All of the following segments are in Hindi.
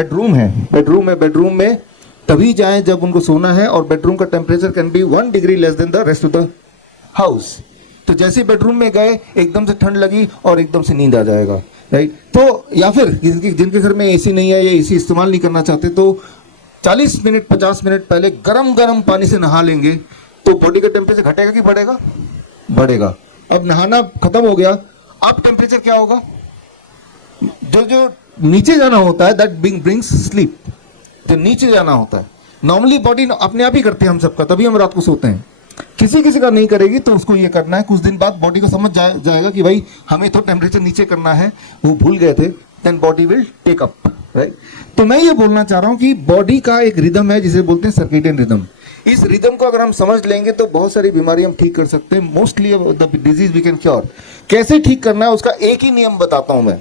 बेडरूम है, बेडरूम में तभी जाएं जब उनको सोना है, और बेडरूम का temperature can be 1 degree less than the rest of the house. तो जैसे बेडरूम में गए एकदम से ठंड लगी और एकदम से नींद आ जाएगा, राइट। तो या फिर जिनके घर में एसी नहीं है या एसी इस्तेमाल नहीं करना चाहते, तो 40 मिनट 50 मिनट पहले गरम पानी से नहा लेंगे तो बॉडी का टेम्परेचर घटेगा कि बढ़ेगा? बढ़ेगा। अब नहाना खत्म हो गया, अब टेम्परेचर क्या होगा? जो नीचे जाना होता है दैट ब्रिंग्स स्लीप, जो नीचे जाना होता है नॉर्मली बॉडी अपने आप ही करती है हम सबका, तभी हम रात को सोते हैं। किसी का नहीं करेगी तो उसको ये करना है, कुछ दिन बाद बॉडी को समझ जाएगा कि भाई हमें तो टेम्परेचर नीचे करना है, वो भूल गए थे, then body will take up, right. तो मैं ये बोलना चाह रहा हूँ कि बॉडी का एक रिदम है जिसे बोलते हैं सर्केडियन रिदम। इस रिदम को अगर हम समझ लेंगे तो बहुत सारी बीमारी हम ठीक कर सकते हैं, mostly the disease we can cure. कैसे ठीक करना है उसका एक ही नियम बताता हूं मैं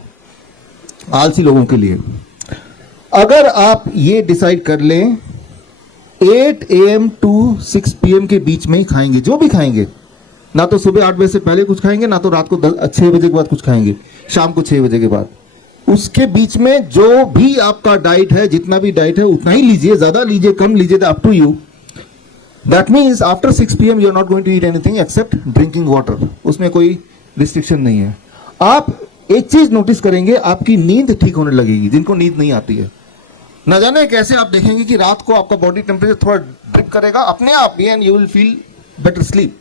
आलसी लोगों के लिए। अगर आप ये डिसाइड कर लें 8 AM टू 6 PM के बीच में ही खाएंगे, जो भी खाएंगे, ना तो सुबह 8 बजे से पहले कुछ खाएंगे, ना तो रात को 6 बजे के बाद कुछ खाएंगे, शाम को 6 बजे के बाद, उसके बीच में जो भी आपका डाइट है, जितना भी डाइट है उतना ही लीजिए, ज्यादा लीजिए कम लीजिए, up to you. That means after 6 PM you are not going to eat anything except drinking water, उसमें कोई रिस्ट्रिक्शन नहीं है। आप एक चीज नोटिस करेंगे, आपकी नींद ठीक होने लगेगी। जिनको नींद नहीं आती है, न जाने कैसे, आप देखेंगे कि रात को आपका बॉडी टेम्परेचर थोड़ा ड्रिप करेगा अपने आप ही, and you will feel better sleep.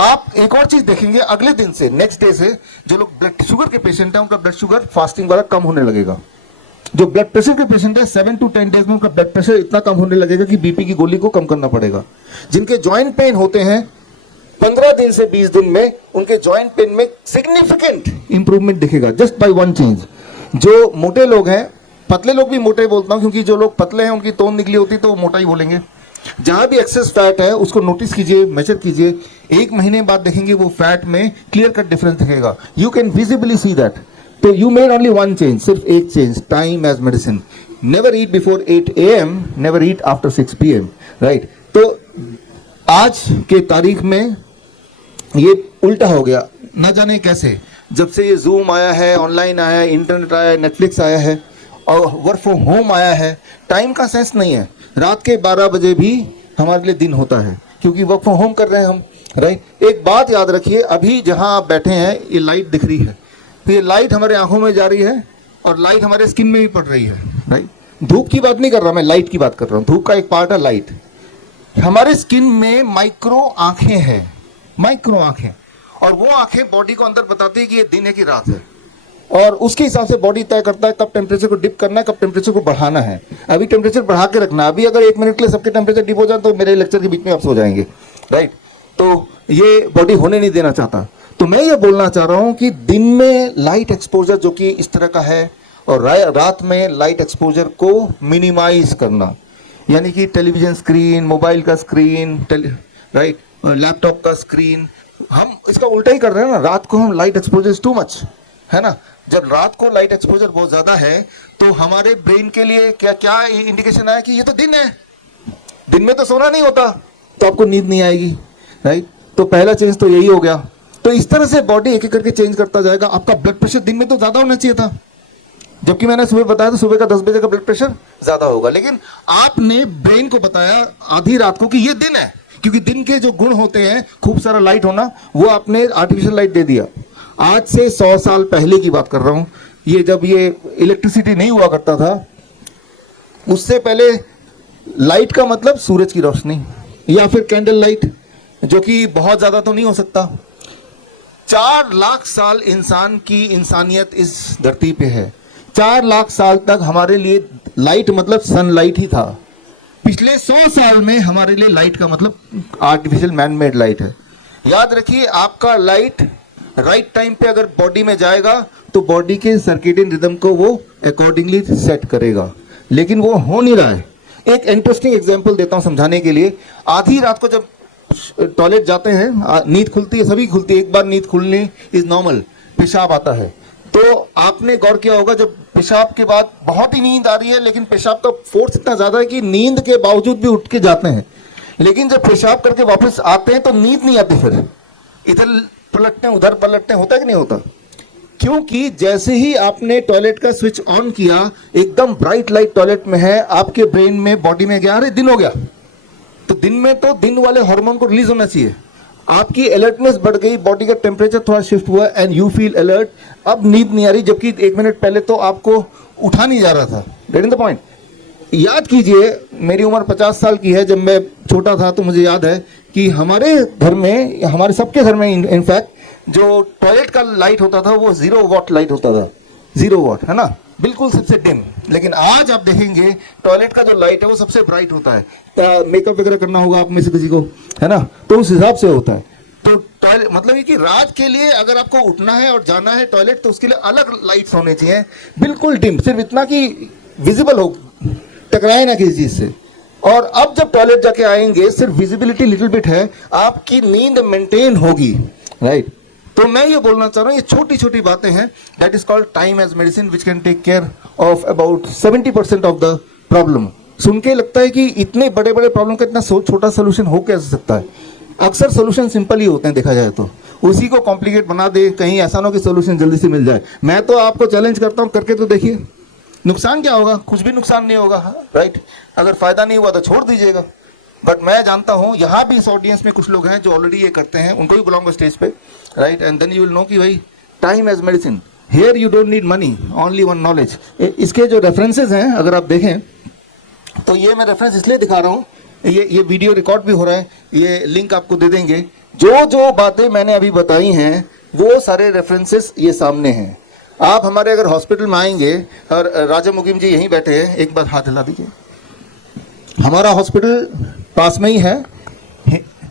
आप एक और चीज देखेंगे, अगले दिन से, नेक्स्ट डे से, जो लोग ब्लड शुगर के पेशेंट हैं उनका ब्लड शुगर फास्टिंग वाला कम होने लगेगा। जो ब्लड प्रेशर के पेशेंट है 7 to 10 डेज में उनका ब्लड प्रेशर इतना कम होने लगेगा कि बीपी की गोली को कम करना पड़ेगा। जिनके जॉइंट पेन होते हैं 15 दिन से 20 दिन में उनके जॉइंट पेन में सिग्निफिकेंट इंप्रूवमेंट दिखेगा जस्ट बाय वन चेंज। जो मोटे लोग हैं, पतले लोग भी मोटे बोलता हूं क्योंकि जो लोग पतले हैं उनकी तोंद निकली होती तो वो मोटा ही बोलेंगे। जहां भी एक्सेस फैट है उसको नोटिस कीजिए, मेजर कीजिए, 1 महीने बाद देखेंगे वो फैट में क्लियर कट डिफरेंस दिखेगा। You can visibly see that. तो you made only one change, सिर्फ एक change, time as medicine. Never eat before 8 AM, never eat after 6 PM, right. तो आज के तारीख में ये उल्टा हो गया, न जाने कैसे। जब से ये जूम आया है, ऑनलाइन आया है, इंटरनेट आया है, नेटफ्लिक्स आया है और वर्क फ्रॉम होम आया है, टाइम का सेंस नहीं है। रात के 12 बजे भी हमारे लिए दिन होता है क्योंकि वर्क फ्रॉम होम कर रहे हैं हम, राइट। एक बात याद रखिए, अभी जहां आप बैठे हैं ये लाइट दिख रही है, तो ये लाइट हमारे आंखों में जा रही है और लाइट हमारे स्किन में भी पड़ रही है, राइट। धूप की बात नहीं कर रहा मैं, लाइट की बात कर रहा हूँ। धूप का एक पार्ट है लाइट। हमारे स्किन में माइक्रो आंखें हैं, माइक्रो आंखें, और वो आंखें बॉडी को अंदर बताती है कि ये दिन है कि रात है, और उसके हिसाब से बॉडी तय करता है कब टेम्परेचर को डिप करना है, कब टेम्परेचर को बढ़ाना है। अभी टेम्परेचर बढ़ा के रखना, अभी अगर 1 मिनट के लिए सबके टेम्परेचर डिप हो जाए तो मेरे लेक्चर के बीच में आप सो जाएंगे, राइट। तो ये बॉडी होने नहीं देना चाहता। तो मैं ये बोलना चाह रहा हूं कि दिन में लाइट एक्सपोजर जो कि इस तरह का है, और रात में लाइट एक्सपोजर को मिनिमाइज करना, यानी कि टेलीविजन स्क्रीन, मोबाइल का स्क्रीन, राइट, लैपटॉप का स्क्रीन, हम इसका उल्टा ही कर रहे हैं ना। रात को हम light exposure is too much, है ना। जब रात को लाइट एक्सपोजर बहुत ज्यादा है तो हमारे ब्रेन के लिए क्या क्या इंडिकेशन आया कि ये तो दिन है, दिन में तो सोना नहीं होता, तो आपको नींद नहीं आएगी, राइट। तो पहला चेंज तो यही हो गया। तो इस तरह से बॉडी एक एक करके चेंज करता जाएगा। आपका ब्लड प्रेशर दिन में तो ज्यादा होना चाहिए था, जबकि मैंने सुबह बताया था सुबह का 10 बजे का ब्लड प्रेशर ज्यादा होगा, लेकिन आपने ब्रेन को बताया आधी रात को कि ये दिन है, क्योंकि दिन के जो गुण होते हैं खूब सारा लाइट होना, वो आपने आर्टिफिशियल लाइट दे दिया। आज से 100 साल पहले की बात कर रहा हूं, ये जब ये इलेक्ट्रिसिटी नहीं हुआ करता था, उससे पहले लाइट का मतलब सूरज की रोशनी या फिर कैंडल लाइट, जो कि बहुत ज्यादा तो नहीं हो सकता। 4 लाख साल इंसान की इंसानियत इस धरती पे है। 4 लाख साल तक हमारे लिए लाइट मतलब सनलाइट ही था। पिछले 100 साल में हमारे लिए लाइट का मतलब आर्टिफिशियल मैन मेड लाइट है। याद रखिए, आपका लाइट राइट टाइम पे अगर बॉडी में जाएगा तो बॉडी के सर्केडियन रिदम को वो अकॉर्डिंगली सेट करेगा, लेकिन वो हो नहीं रहा है। एक इंटरेस्टिंग एग्जांपल देता हूं समझाने के लिए। आधी रात को जब टॉयलेट जाते हैं, नींद खुलती है, सभी खुलती है, एक बार नींद खुलनी इज नॉर्मल, पेशाब आता है, तो आपने गौर किया होगा जब पेशाब के बाद बहुत ही नींद आ रही है, लेकिन पेशाब का फोर्स इतना ज्यादा है कि नींद के बावजूद भी उठ के जाते हैं, लेकिन जब पेशाब करके वापस आते हैं तो नींद नहीं आती, फिर इधर पलटते हैं उधर पलटते हैं, होता है कि नहीं होता। क्योंकि जैसे ही आपने टॉयलेट का स्विच ऑन किया, एकदम ब्राइट लाइट टॉयलेट में है, आपके ब्रेन में, बॉडी में गया, अरे दिन हो गया, तो दिन में तो दिन वाले हार्मोन को रिलीज होना चाहिए, आपकी अलर्टनेस बढ़ गई, बॉडी का टेम्परेचर थोड़ा शिफ्ट हुआ एंड यू फील अलर्ट। अब नींद नहीं आ रही, जबकि 1 मिनट पहले तो आपको उठा नहीं जा रहा था। Getting the point? याद कीजिए, मेरी उम्र 50 साल की है, जब मैं छोटा था तो मुझे याद है कि हमारे घर में, हमारे सबके घर में इनफैक्ट, जो टॉयलेट का लाइट होता था वो 0 वॉट लाइट होता था, 0 वॉट, है ना, बिल्कुल सबसे डिम। लेकिन आज आप देखेंगे टॉयलेट का जो लाइट है वो सबसे ब्राइट होता है। मेकअप वगैरह करना होगा आप में से किसी को, है ना, तो उस हिसाब से होता है। तो टॉयलेट मतलब ये कि रात के लिए अगर आपको उठना है और जाना है टॉयलेट, तो उसके लिए अलग लाइट्स होने चाहिए, बिल्कुल डिम, सिर्फ इतना कि विजिबल हो, टकराए ना किसी चीज से। और अब जब टॉयलेट जाके आएंगे, सिर्फ विजिबिलिटी लिटिल बिट है, आपकी नींद मेंटेन होगी, राइट। तो मैं ये बोलना चाह रहा हूँ, ये छोटी छोटी बातें हैं, that is called time as medicine, which can take care of about 70% of the problem. सुन के लगता है कि इतने बड़े बड़े प्रॉब्लम का इतना छोटा सोल्यूशन हो कैसे सकता है। अक्सर सोल्यूशन सिंपल ही होते हैं, देखा जाए तो, उसी को कॉम्प्लिकेट बना दे, कहीं ऐसा ना हो कि सोल्यूशन जल्दी से मिल जाए। मैं तो आपको चैलेंज करता हूँ, करके तो देखिए, नुकसान क्या होगा, कुछ भी नुकसान नहीं होगा, राइट। अगर फायदा नहीं हुआ तो छोड़ दीजिएगा। बट मैं जानता हूं यहाँ भी इस ऑडियंस में कुछ लोग हैं जो ऑलरेडी ये करते हैं, उनको भी बुलाऊंगा स्टेज पे, right, and then you will know कि भाई time as medicine, here you don't need money, only one knowledge. इसके जो रेफरेंसेज हैं अगर आप देखें तो ये मैं रेफरेंस इसलिए दिखा रहा हूँ, ये वीडियो रिकॉर्ड भी हो रहा है, ये लिंक आपको दे देंगे। जो जो बातें मैंने अभी बताई हैं वो सारे रेफरेंसेस ये सामने हैं। आप हमारे अगर हॉस्पिटल में आएंगे, और राजा मुकीम जी यहीं बैठे हैं, एक बार हाथ हिला दीजिए। हमारा हॉस्पिटल पास में ही है,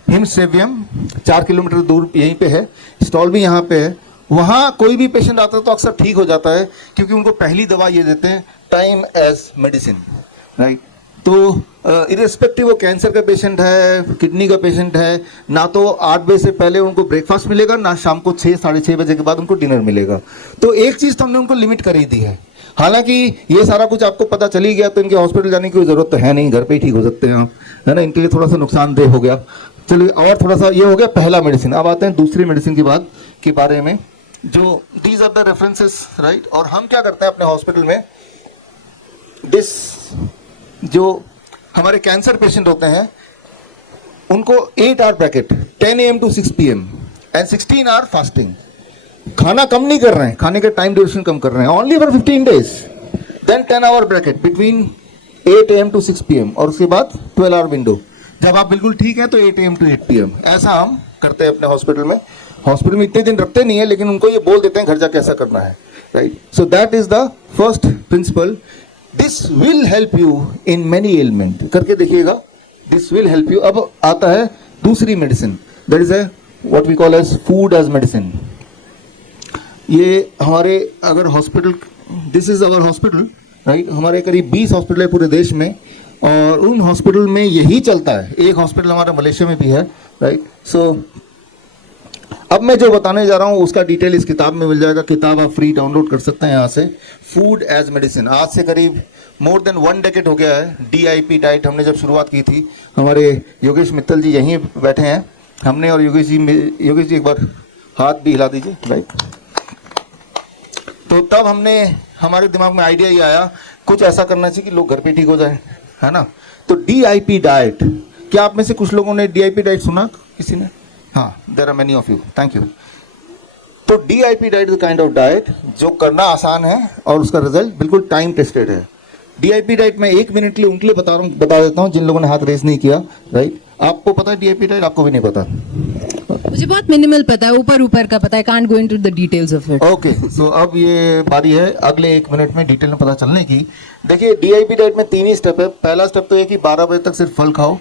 हिम्स सेवियम, 4 किलोमीटर दूर यहीं पे है, स्टॉल भी यहाँ पे है। वहाँ कोई भी पेशेंट आता है तो अक्सर ठीक हो जाता है, क्योंकि उनको पहली दवा ये देते हैं, टाइम एज मेडिसिन, राइट। तो इरेस्पेक्टिव वो कैंसर का पेशेंट है, किडनी का पेशेंट है, ना तो 8 बजे से पहले उनको ब्रेकफास्ट मिलेगा, ना शाम को 6 साढ़े 6 बजे के बाद उनको डिनर मिलेगा। तो एक चीज़ तो हमने उनको लिमिट कर ही दी है। हालांकि ये सारा कुछ आपको पता चली गया तो इनके हॉस्पिटल जाने की कोई ज़रूरत तो है नहीं, घर पे ही ठीक हो सकते हैं आप, है ना। इनके लिए थोड़ा सा नुकसानदेह हो गया। चलिए, और थोड़ा सा ये हो गया पहला मेडिसिन। अब आते हैं दूसरी मेडिसिन की बात के बारे में, जो these are the references, right. और हम क्या करते हैं अपने हॉस्पिटल में, दिस जो हमारे कैंसर पेशेंट होते हैं उनको 8 hour bracket, 10 AM to 6 PM and 16 hour fasting, खाना कम नहीं कर रहे हैं, खाने का टाइम ड्यूरेशन कम कर रहे हैं, only for 15 days, then 10 hour bracket between 8 AM to 6 PM, और उसके बाद 12 आवर विंडो। जब आप बिल्कुल ठीक है तो 8 AM to 8 PM, ऐसा हम करते हैं अपने हॉस्पिटल में। हॉस्पिटल में इतने दिन रखते नहीं है, लेकिन उनको ये बोल देते हैं घर जाके ऐसा करना है, right. So that is the first principle, this will help you in many element, करके देखिएगा, दिस विल हेल्प यू। अब आता है दूसरी medicine, that is what we call as food as medicine. ये हमारे अगर hospital, this is our hospital, right, हमारे करीब 20 हॉस्पिटल है पूरे देश में, और उन हॉस्पिटल में यही चलता है। एक हॉस्पिटल हमारा मलेशिया में भी है, राइट। सो अब मैं जो बताने जा रहा हूँ उसका डिटेल इस किताब में मिल जाएगा, किताब आप फ्री डाउनलोड कर सकते हैं यहाँ से, फूड एज मेडिसिन। आज से करीब मोर देन 1 डेकेड हो गया है DIP डाइट हमने जब शुरुआत की थी। हमारे योगेश मित्तल जी यहीं बैठे हैं, हमने और योगेश जी एक बार हाथ भी हिला दीजिए, राइट। तो तब हमने, हमारे दिमाग में आइडिया ये आया, कुछ ऐसा करना चाहिए कि लोग घर पे ठीक हो जाए, है ना। तो DIP डाइट, क्या आप में से कुछ लोगों ने DIP डाइट सुना, किसी ने? हाँ, there are many of you, thank you. तो DIP diet is kind of diet जो करना आसान है और उसका रिजल्ट बिल्कुल टाइम टेस्टेड है। DIP डाइट मैं 1 मिनट के लिए उनके लिए बता देता हूँ जिन लोगों ने हाथ रेस नहीं किया, राइट। आपको पता है DIP डाइट? आपको भी नहीं पता? मुझे बहुत मिनिमल पता है, ऊपर का पता है, can't go into the details of it. Okay, so अब ये बारी है अगले 1 मिनट में डिटेल में पता चलने की। देखिए, DIP डाइट में 3 ही स्टेप है। पहला स्टेप तो ये कि 12 बजे तक सिर्फ फल खाओ।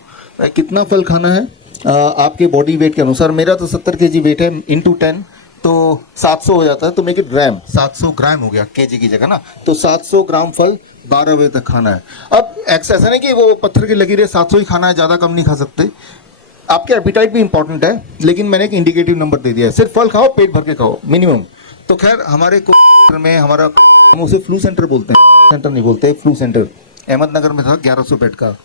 कितना फल खाना है? आपके बॉडी वेट के अनुसार। मेरा तो 70 kg वेट है, इंटू 10 तो 700 हो जाता है, तो मेक इट ग्राम, 700 ग्राम हो गया केजी की जगह ना। तो 700 ग्राम फल 12 बजे तक खाना है। अब ऐसा नहीं कि वो पत्थर की लगी रहे 700 ही खाना है, ज़्यादा कम नहीं खा सकते। आपके एपिटाइट भी इंपॉर्टेंट है, लेकिन मैंने एक इंडिकेटिव नंबर दे दिया है, सिर्फ फल खाओ, पेट भर के खाओ मिनिमम। तो खैर हमारे में हमारा, हम उसे फ्लू सेंटर बोलते हैं, सेंटर नहीं बोलते, फ्लू सेंटर अहमदनगर में था, 1100 बेड का।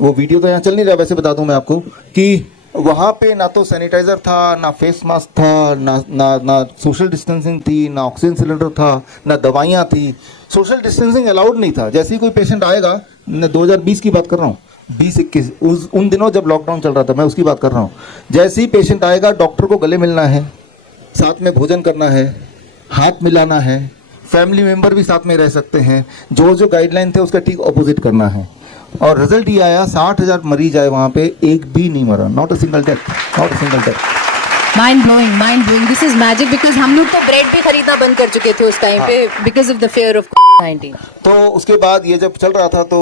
वो वीडियो तो यहाँ चल नहीं रहा, वैसे बता दूं मैं आपको कि वहाँ पे ना तो सैनिटाइजर था, ना फेस मास्क था, ना सोशल डिस्टेंसिंग थी, ना ऑक्सीजन सिलेंडर था, ना दवाइयाँ थी। सोशल डिस्टेंसिंग अलाउड नहीं था। जैसे ही कोई पेशेंट आएगा, मैं 2020 की बात कर रहा हूँ, 20-21 उन दिनों जब लॉकडाउन चल रहा था, मैं उसकी बात कर रहा हूँ। जैसे ही पेशेंट आएगा, डॉक्टर को गले मिलना है, साथ में भोजन करना है, हाथ मिलाना है, फैमिली मेंबर भी साथ में रह सकते हैं। जो गाइडलाइन थे उसका ठीक ऑपोजिट करना है। और रिजल्ट ये आया, 60,000 मरीज आए वहाँ पे, एक भी नहीं मरा, not a single death, not a single death. Mind blowing, this is magic, because हम लोग तो ब्रेड भी खरीदना बंद कर चुके थे उस टाइम पे because of the fear of 19। तो उसके बाद ये जब चल रहा था तो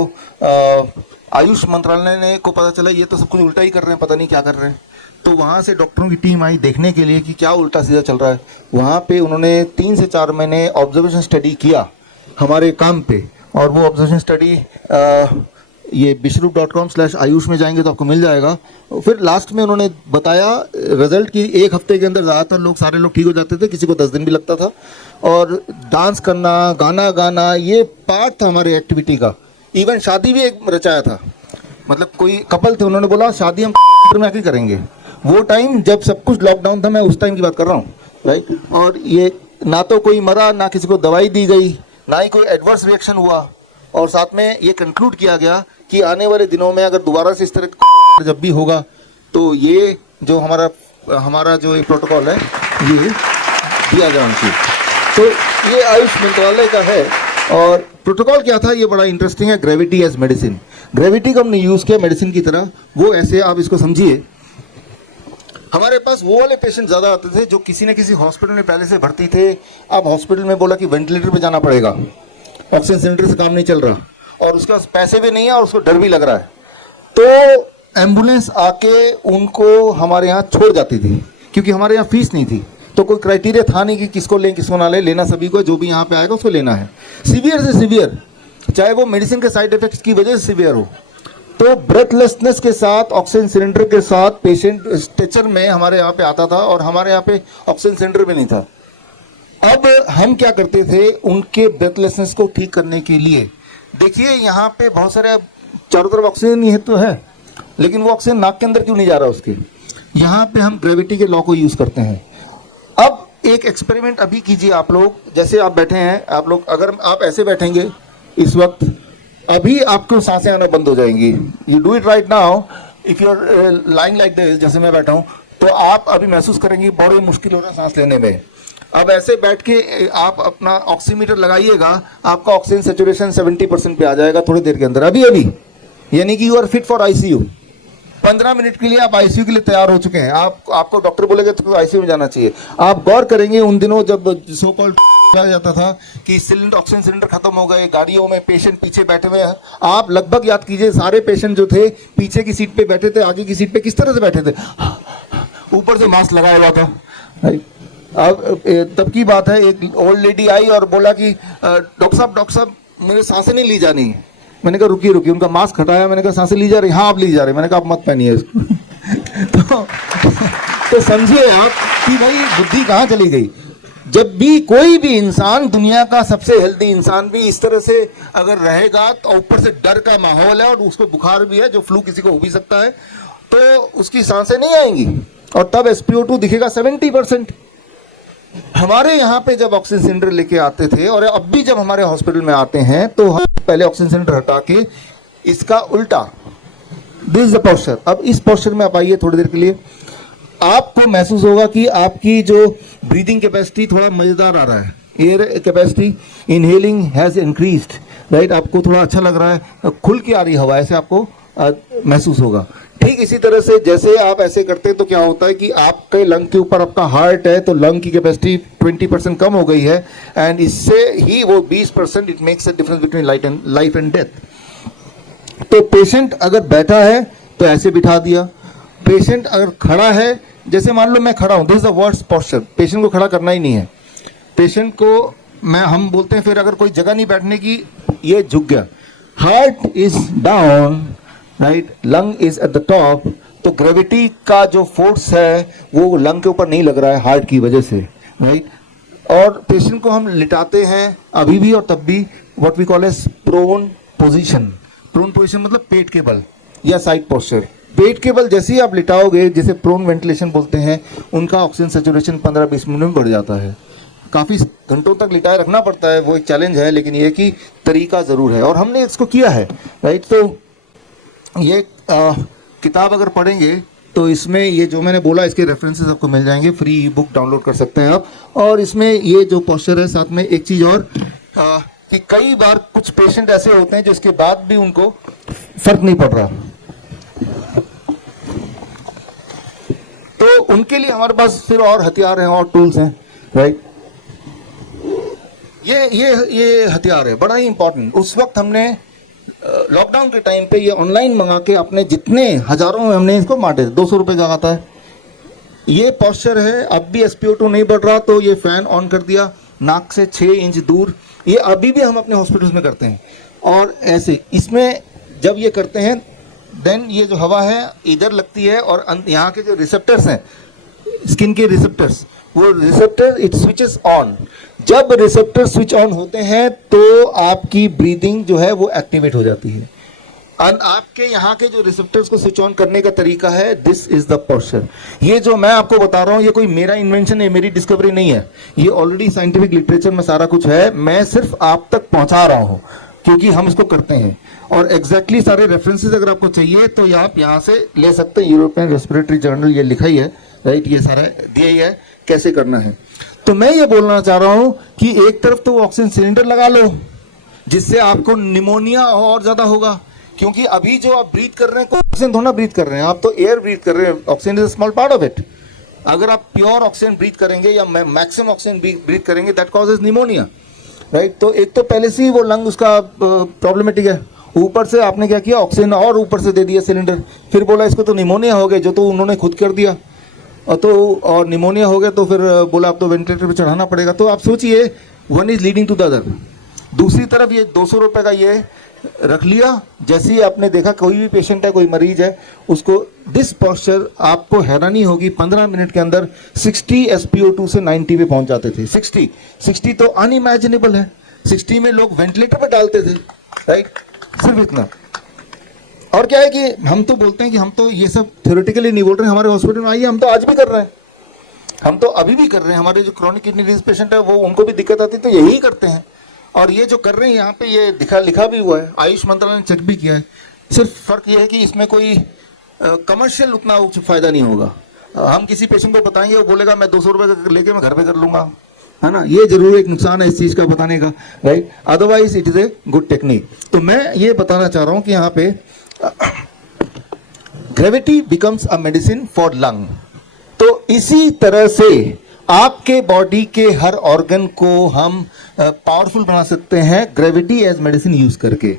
आयुष मंत्रालय ने को पता चला ये तो सब कुछ उल्टा ही कर रहे हैं, पता नहीं क्या कर रहे हैं। तो वहाँ से डॉक्टरों की टीम आई देखने के लिए कि क्या उल्टा सीधा चल रहा है। वहाँ पे उन्होंने 3 से 4 महीने ऑब्जर्वेशन स्टडी किया हमारे काम पे, और वो ऑब्जर्वेशन स्टडी ये bishrup.com/ayush में जाएंगे तो आपको मिल जाएगा। फिर लास्ट में उन्होंने बताया रिजल्ट की 1 हफ्ते के अंदर ज़्यादातर सारे लोग ठीक हो जाते थे, किसी को 10 दिन भी लगता था। और डांस करना, गाना गाना, ये पार्ट था हमारे एक्टिविटी का। इवन शादी भी एक रचाया था, मतलब कोई कपल थे, उन्होंने बोला शादी हम में आके करेंगे। वो टाइम जब सब कुछ लॉकडाउन था, मैं उस टाइम की बात कर रहा हूँ, राइट। और ये ना तो कोई मरा, ना किसी को दवाई दी गई, ना ही कोई एडवर्स रिएक्शन हुआ। और साथ में ये कंक्लूड किया गया कि आने वाले दिनों में अगर दोबारा से इस तरह जब भी होगा तो ये जो हमारा जो एक प्रोटोकॉल है ये दिया जाना चाहिए। तो ये आयुष मंत्रालय का है। और प्रोटोकॉल क्या था, ये बड़ा इंटरेस्टिंग है। ग्रेविटी एज मेडिसिन, ग्रेविटी को हमने यूज़ किया मेडिसिन की तरह। वो ऐसे आप इसको समझिए, हमारे पास वो वाले पेशेंट ज़्यादा आते थे जो किसी न किसी हॉस्पिटल में पहले से भर्ती थे। अब हॉस्पिटल में बोला कि वेंटिलेटर पे जाना पड़ेगा, ऑक्सीजन सिलेंडर से काम नहीं चल रहा, और उसके पास पैसे भी नहीं है और उसको डर भी लग रहा है। तो एम्बुलेंस आके उनको हमारे यहाँ छोड़ जाती थी, क्योंकि हमारे यहाँ फीस नहीं थी। तो कोई क्राइटेरिया था नहीं कि किसको लें किसको ना लें, लेना सभी को, जो भी यहाँ पे आएगा उसको लेना है। सीवियर से सीवियर, चाहे वो मेडिसिन के साइड इफेक्ट्स की वजह से सीवियर हो, तो ब्रेथलेसनेस के साथ ऑक्सीजन सिलेंडर के साथ पेशेंट स्ट्रेचर में हमारे यहाँ पे आता था, और हमारे यहाँ पे ऑक्सीजन सिलेंडर भी नहीं था। अब हम क्या करते थे, उनके ब्रेथलेसनेस को ठीक करने के लिए, देखिए यहाँ पे बहुत सारे चारों तरफ ऑक्सीजन ही है तो है, लेकिन वो ऑक्सीजन नाक के अंदर क्यों नहीं जा रहा उसके। यहाँ पे हम ग्रेविटी के लॉ को यूज़ करते हैं। अब एक एक्सपेरिमेंट अभी कीजिए आप लोग, जैसे आप बैठे हैं, आप लोग अगर आप ऐसे बैठेंगे इस वक्त, अभी आपको सांसें आना बंद हो जाएंगी। You do it right now, if you are lying like this, जैसे मैं बैठा हूँ, तो आप अभी महसूस करेंगे बड़ी मुश्किल हो रहा है सांस लेने में। अब ऐसे बैठ के आप अपना ऑक्सीमीटर लगाइएगा, आपका ऑक्सीजन सेचुरेशन 70% पे आ जाएगा थोड़ी देर के अंदर, अभी यानी कि you are fit for ICU. 15 minute के लिए आप आईसीयू के लिए तैयार हो चुके हैं। आपको डॉक्टर बोलेगा तो आईसीयू में जाना चाहिए। आप गौर करेंगे उन दिनों जब सो कॉल्ड जाता था कि ऑक्सीजन सिलेंडर खत्म हो गए, गाड़ियों में पेशेंट पीछे बैठे हुए हैं, आप लगभग याद कीजिए सारे पेशेंट जो थे पीछे की सीट पे बैठे थे, आगे की सीट पे किस तरह से बैठे थे, ऊपर से मास्क लगाया हुआ था। अब तब की बात है, एक ओल्ड लेडी आई और बोला कि डॉक्टर साहब मेरे सांसें नहीं ली जानी। मैंने कहा रुकिए, उनका मास्क हटाया, मैंने कहा सांसें ली जा रही, हाँ आप ली जा रही। मैंने कहा आप मत पहनिए इसको। तो समझिए आप कि भाई बुद्धि कहाँ चली गई। जब भी कोई भी इंसान, दुनिया का सबसे हेल्दी इंसान भी इस तरह से अगर रहेगा, तो ऊपर से डर का माहौल है और उसको बुखार भी है, जो फ्लू किसी को हो भी सकता है, तो उसकी सांसें नहीं आएंगी, और तब SpO2 दिखेगा 70%। हमारे यहाँ पे जब ऑक्सीजन सिलेंडर लेके आते थे, और अब भी जब हमारे हॉस्पिटल में आते हैं, तो हम पहले ऑक्सीजन सिलेंडर हटा के इसका उल्टा, दिस इज द पोस्चर। अब इस पोस्चर में आप आइए थोड़ी देर के लिए, आपको महसूस होगा कि आपकी जो ब्रीदिंग कैपेसिटी थोड़ा मजेदार आ रहा है, air capacity inhaling has increased, right. आपको थोड़ा अच्छा लग रहा है, खुल के आ रही हवा, ऐसे आपको महसूस होगा। ठीक इसी तरह से जैसे आप ऐसे करते हैं तो क्या होता है कि आपके लंग के ऊपर आपका हार्ट है, तो लंग की कैपेसिटी 20% कम हो गई है, एंड इससे ही वो 20%, it makes a difference between life and death. तो पेशेंट अगर बैठा है तो ऐसे बिठा दिया, पेशेंट अगर खड़ा है, जैसे मान लो मैं खड़ा हूँ, this is the worst posture, patient को खड़ा करना ही नहीं है। पेशेंट को हम बोलते हैं फिर अगर कोई जगह नहीं बैठने की, ये झुक गया, heart is down, right, lung is at the top, तो ग्रेविटी का जो फोर्स है वो लंग के ऊपर नहीं लग रहा है हार्ट की वजह से, राइट। और पेशेंट को हम लिटाते हैं अभी भी और तब भी, what we call as prone position. Prone position मतलब पेट के बल या साइड पोस्चर, पेट के बल जैसे ही आप लिटाओगे, जिसे प्रोन वेंटिलेशन बोलते हैं, उनका ऑक्सीजन सैचुरेशन 15-20 मिनट में बढ़ जाता है। काफ़ी घंटों तक लिटाए रखना पड़ता है, वो एक चैलेंज है, लेकिन ये कि तरीका ज़रूर है और हमने इसको किया है, राइट। तो ये किताब अगर पढ़ेंगे तो इसमें ये जो मैंने बोला इसके रेफरेंसेस आपको मिल जाएंगे, फ्री ई बुक डाउनलोड कर सकते हैं आप। और इसमें ये जो पोस्चर है, साथ में एक चीज़ और कि कई बार कुछ पेशेंट ऐसे होते हैं जिसके बाद भी उनको फर्क नहीं पड़ रहा, तो उनके लिए हमारे पास फिर और हथियार हैं और टूल्स हैं, राइट। ये हथियार है बड़ा ही इंपॉर्टेंट। उस वक्त हमने लॉकडाउन के टाइम पे ये ऑनलाइन मंगा के अपने जितने हजारों में हमने इसको बांटे, 200 रुपये का आता है। ये पॉस्चर है, अब भी SpO2 नहीं बढ़ रहा तो ये फैन ऑन कर दिया नाक से 6 इंच दूर। ये अभी भी हम अपने हॉस्पिटल्स में करते हैं। और ऐसे इसमें जब ये करते हैं देन ये जो हवा है इधर लगती है और यहाँ के जो रिसेप्टर्स हैं, स्किन के रिसेप्टर्स, वो रिसेप्टर इट स्विचेस ऑन। जब रिसेप्टर स्विच ऑन होते हैं तो आपकी ब्रीदिंग जो है वो एक्टिवेट हो जाती है। और आपके यहाँ के जो रिसेप्टर्स को स्विच ऑन करने का तरीका है, दिस इज द पोस्चर। ये जो मैं आपको बता रहा हूँ ये कोई मेरा इन्वेंशन है, मेरी डिस्कवरी नहीं है, ये ऑलरेडी साइंटिफिक लिटरेचर में सारा कुछ है। मैं सिर्फ आप तक पहुंचा रहा हूँ क्योंकि हम इसको करते हैं। और एग्जैक्टली सारे रेफरेंसेस अगर आपको चाहिए तो आप यहाँ से ले सकते हैं। यूरोपियन रेस्पिरेटरी जर्नल ये लिखा ही है, राइट, ये सारा दिया ही है कैसे करना है। तो मैं ये बोलना चाह रहा हूँ कि एक तरफ तो ऑक्सीजन सिलेंडर लगा लो जिससे आपको निमोनिया और ज्यादा होगा, क्योंकि अभी जो आप ब्रीथ कर रहे हैं ऑक्सीजन थोड़ा ब्रीथ कर रहे हैं, आप तो एयर ब्रीथ कर रहे हैं। Oxygen is a small part of it. अगर आप प्योर ऑक्सीजन ब्रीथ करेंगे या मैक्सिमम ऑक्सीजन ब्रीथ करेंगे दैट कॉजेज निमोनिया, राइट। तो एक तो पहले से ही वो लंग उसका प्रॉब्लमेटिक है, ऊपर से आपने क्या किया, ऑक्सीजन और ऊपर से दे दिया सिलेंडर, फिर बोला इसको तो निमोनिया हो गया, जो तो उन्होंने खुद कर दिया। और निमोनिया हो गया तो फिर बोला अब तो वेंटिलेटर पे चढ़ाना पड़ेगा। तो आप सोचिए, one is leading to the other. दूसरी तरफ ये 200 रुपये का ये रख लिया। जैसे ही आपने देखा कोई भी पेशेंट है, कोई मरीज है, उसको दिस पोस्चर, आपको हैरानी होगी 15 मिनट के अंदर 60 SpO2 से 90 पे पहुंच जाते थे। 60 तो अनइमेजिनेबल है। 60 में लोग वेंटिलेटर पे डालते थे, राइट, सिर्फ इतना। और क्या है कि हम तो बोलते हैं कि हम तो ये सब थ्योरेटिकली नहीं बोल रहे हैं, हमारे हॉस्पिटल में आइए, हम तो आज भी कर रहे हैं, हम तो अभी भी कर रहे हैं। हमारे जो क्रॉनिक किडनी डिजीज पेशेंट है वो, उनको भी दिक्कत आती है तो यही करते हैं। और ये जो कर रहे हैं यहाँ पे ये लिखा भी हुआ है, आयुष मंत्रालय ने चेक भी किया है। सिर्फ फर्क ये है कि इसमें कोई कमर्शियल उतना फायदा नहीं होगा। हम किसी पेशेंट को बताएंगे, वो बोलेगा मैं 200 रुपये लेके मैं घर पे कर लूंगा, है ना। ये जरूर एक नुकसान है इस चीज का बताने का, right. Otherwise it is a good technique. तो मैं ये बताना चाह रहा हूँ कि यहाँ पे gravity becomes a medicine for lung. तो इसी तरह से आपके बॉडी के हर ऑर्गन को हम पावरफुल बना सकते हैं ग्रेविटी एज मेडिसिन यूज करके।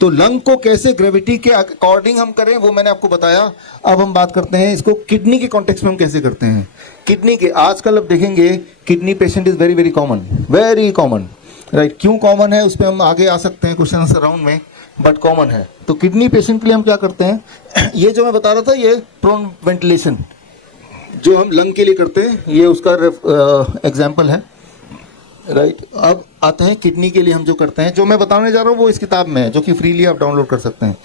तो लंग को कैसे ग्रेविटी के अकॉर्डिंग हम करें वो मैंने आपको बताया। अब हम बात करते हैं इसको किडनी के कॉन्टेक्स्ट में हम कैसे करते हैं। किडनी के आजकल अब देखेंगे kidney patient is very very common, right. क्यों कॉमन है उस पर हम आगे आ सकते हैं क्वेश्चन आंसर राउंड में, बट कॉमन है। तो किडनी पेशेंट के लिए हम क्या करते हैं, ये जो मैं बता रहा था ये प्रोन वेंटिलेशन जो हम लंग के लिए करते हैं, ये उसका एग्जाम्पल है, राइट। अब आते हैं किडनी के लिए हम जो करते हैं, जो मैं बताने जा रहा हूँ वो इस किताब में है, जो कि फ्रीली आप डाउनलोड कर सकते हैं।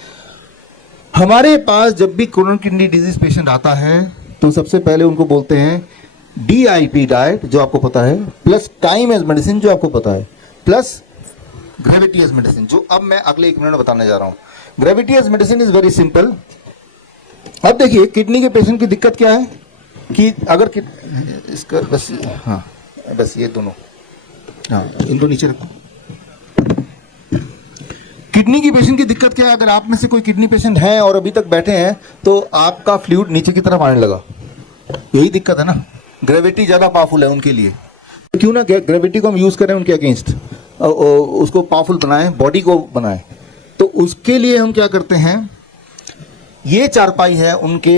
हमारे पास जब भी क्रोनिक किडनी डिजीज पेशेंट आता है तो सबसे पहले उनको बोलते हैं DIP डाइट, जो आपको पता है, प्लस टाइम एज मेडिसिन जो आपको पता है, प्लस ग्रेविटी एज मेडिसिन, जो अब मैं अगले 1 मिनट में बताने जा रहा हूँ। Gravity as medicine is very simple. अब देखिए किडनी के पेशेंट की दिक्कत क्या है कि अगर इसका बस, हाँ बस ये दोनों, हाँ इनको नीचे रखो। किडनी की पेशेंट की दिक्कत क्या है, अगर आप में से कोई किडनी पेशेंट है और अभी तक बैठे हैं तो आपका फ्लूइड नीचे की तरफ आने लगा, यही दिक्कत है ना। ग्रेविटी ज्यादा पावरफुल है उनके लिए, क्यों ना ग्रेविटी को हम यूज करें उनके अगेंस्ट, उसको पावरफुल बनाएं, बॉडी को बनाएं। तो उसके लिए हम क्या करते हैं, ये चारपाई है उनके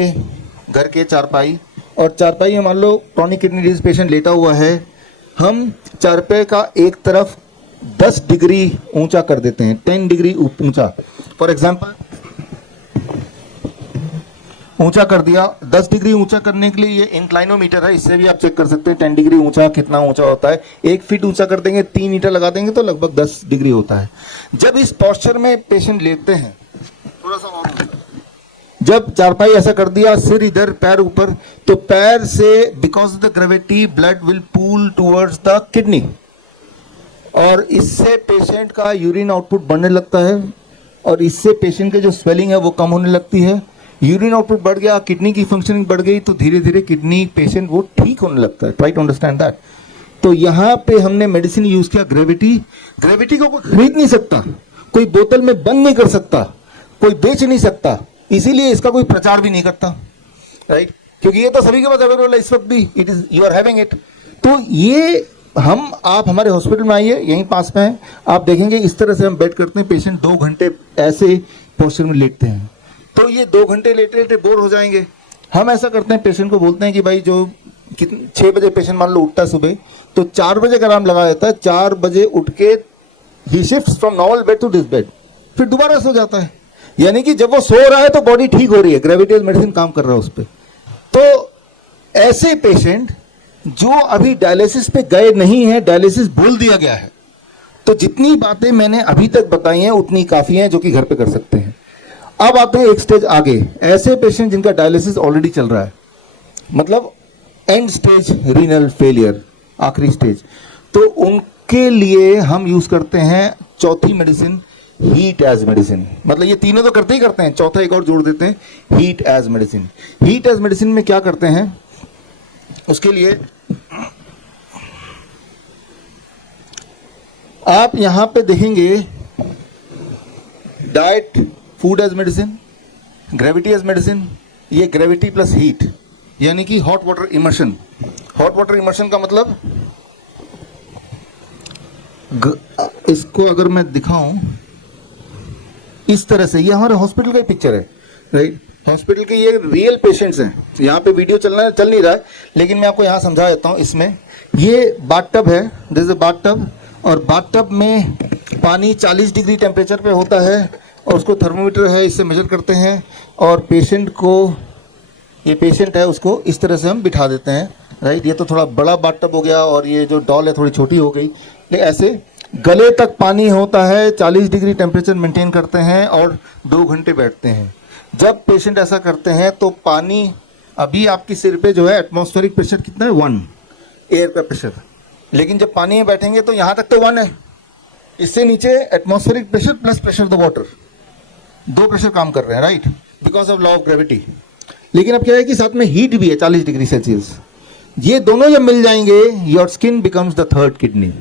घर के चारपाई, और चारपाई में मान लो क्रॉनिक किडनी डिजीज पेशेंट लेटा हुआ है, हम चारपाई का एक तरफ 10 डिग्री ऊंचा कर देते हैं, 10 डिग्री ऊंचा। फॉर एग्जांपल ऊंचा कर दिया, 10 डिग्री ऊंचा करने के लिए ये इंक्लाइनोमीटर है, इससे भी आप चेक कर सकते हैं 10 डिग्री ऊंचा कितना ऊंचा होता है। 1 फीट ऊंचा कर देंगे, 3 मीटर लगा देंगे तो लगभग 10 डिग्री होता है। जब इस पोस्चर में पेशेंट लेटते हैं, थोड़ा सा और, जब चारपाई ऐसा कर दिया, सिर इधर पैर ऊपर, तो पैर से because of the gravity blood will pool towards the kidney और इससे पेशेंट का यूरिन आउटपुट बढ़ने लगता है और इससे पेशेंट की जो स्वेलिंग है वो कम होने लगती है। यूरिन आउटपुट बढ़ गया, किडनी की फंक्शनिंग बढ़ गई, तो धीरे धीरे किडनी पेशेंट वो ठीक होने लगता है। Try to understand that. तो यहाँ पे हमने मेडिसिन यूज किया ग्रेविटी। ग्रेविटी को कोई खरीद नहीं सकता, कोई बोतल में बंद नहीं कर सकता, कोई बेच नहीं सकता, इसीलिए इसका कोई प्रचार भी नहीं करता, राइट? क्योंकि ये तो सभी के पास अवेलेबल है इस वक्त भी, it is you are having it. तो ये आप हमारे हॉस्पिटल में आइए, यहीं पास में है, आप देखेंगे इस तरह से हम बेड करते हैं, पेशेंट 2 घंटे ऐसे पोस्चर में लेटते हैं। तो ये 2 घंटे लेटे लेटे बोर हो जाएंगे। हम ऐसा करते हैं, पेशेंट को बोलते हैं कि भाई जो 6 बजे पेशेंट मान लो उठता है सुबह, तो 4 बजे का अलार्म लगा देता है, 4 बजे उठ के ही shifts from normal bed to this bed, फिर दोबारा सो जाता है। यानी कि जब वो सो रहा है तो बॉडी ठीक हो रही है, ग्रेविटेज मेडिसिन काम कर रहा है उस पर। तो ऐसे पेशेंट जो अभी डायलिसिस पे गए नहीं है, डायलिसिस बोल दिया गया है, तो जितनी बातें मैंने अभी तक बताई हैं उतनी काफी हैं जो कि घर पे कर सकते हैं। अब आते हैं एक स्टेज आगे, ऐसे पेशेंट जिनका डायलिसिस ऑलरेडी चल रहा है, मतलब एंड स्टेज रीनल फेलियर, आखिरी स्टेज, तो उनके लिए हम यूज करते हैं चौथी मेडिसिन, हीट एज मेडिसिन। मतलब ये तीनों तो करते ही करते हैं, चौथा एक और जोड़ देते हैं, heat as medicine. Heat as medicine में क्या करते हैं, उसके लिए आप यहां पे देखेंगे diet, food as medicine, gravity as medicine. ये ग्रेविटी प्लस हीट, यानी कि hot water immersion. Hot water immersion का मतलब इसको अगर मैं दिखाऊं इस तरह से, ये हमारे हॉस्पिटल का ही पिक्चर है, राइट? हॉस्पिटल के ये रियल पेशेंट्स हैं। यहाँ पे वीडियो चल नहीं रहा है, लेकिन मैं आपको यहाँ समझा देता हूँ। इसमें ये बाथटब है, दिस इज बाथटब, और बाथटब में पानी 40 डिग्री टेम्परेचर पे होता है और उसको थर्मोमीटर है, इससे मेजर करते हैं और पेशेंट को, ये पेशेंट है उसको इस तरह से हम बिठा देते हैं, राइट? ये तो थोड़ा बड़ा बाथटब हो गया और ये जो डॉल है थोड़ी छोटी हो गई, लेकिन ऐसे गले तक पानी होता है, 40 डिग्री टेम्परेचर मेंटेन करते हैं और 2 घंटे बैठते हैं। जब पेशेंट ऐसा करते हैं तो पानी, अभी आपकी सिर पे जो है एटमॉस्फेरिक प्रेशर कितना है, 1 एयर का प्रेशर, लेकिन जब पानी में बैठेंगे तो यहाँ तक तो 1 है, इससे नीचे atmospheric pressure plus pressure the water, 2 pressure काम कर रहे हैं, right? Because of law of gravity. लेकिन अब क्या है कि साथ में हीट भी है 40 डिग्री सेल्सियस। ये दोनों जब मिल जाएंगे, your skin becomes the third kidney.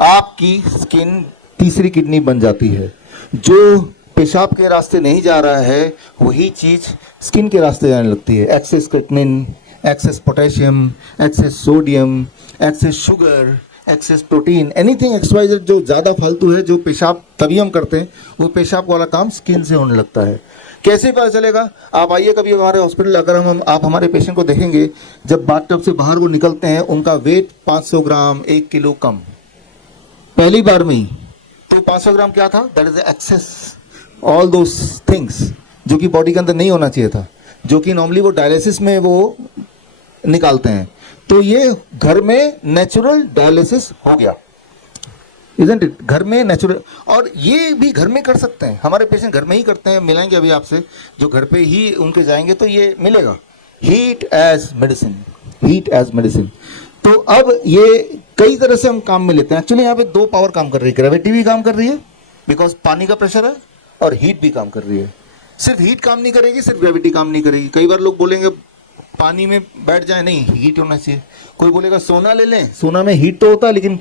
आपकी स्किन तीसरी किडनी बन जाती है। जो पेशाब के रास्ते नहीं जा रहा है वही चीज स्किन के रास्ते जाने लगती है। Excess creatinine, excess potassium, excess sodium, excess sugar, excess protein, anything XYZ जो ज़्यादा फालतू है, जो पेशाब तभी हम करते हैं, वो पेशाब वाला काम स्किन से होने लगता है। कैसे पता चलेगा? आप आइए कभी हमारे हॉस्पिटल, अगर आप हमारे पेशेंट को देखेंगे, जब बाथटब से बाहर वो निकलते हैं उनका वेट 500 ग्राम 1 किलो कम पहली बार में ही। तो 500 ग्राम क्या था? That is excess, all those things जो कि बॉडी के अंदर नहीं होना चाहिए था, जो कि नॉर्मली वो डायलिसिस में वो निकालते हैं। तो ये घर में नेचुरल डायलिसिस हो गया, इजंट इट? घर में नेचुरल, और ये भी घर में कर सकते हैं, हमारे पेशेंट घर में ही करते हैं। मिलाएंगे अभी आपसे, जो घर पे ही उनके जाएंगे तो ये मिलेगा, heat as medicine, heat as medicine. तो अब ये कई तरह से हम काम में लेते हैं। एक्चुअली यहाँ पे 2 पावर काम कर रही है, ग्रेविटी भी काम कर रही है बिकॉज पानी का प्रेशर है, और हीट भी काम कर रही है। सिर्फ हीट काम नहीं करेगी, सिर्फ ग्रेविटी काम नहीं करेगी। कई बार लोग बोलेंगे पानी में बैठ जाए, नहीं, हीट होना चाहिए। कोई बोलेगा सोना ले लें, सोना में हीट तो होता है लेकिन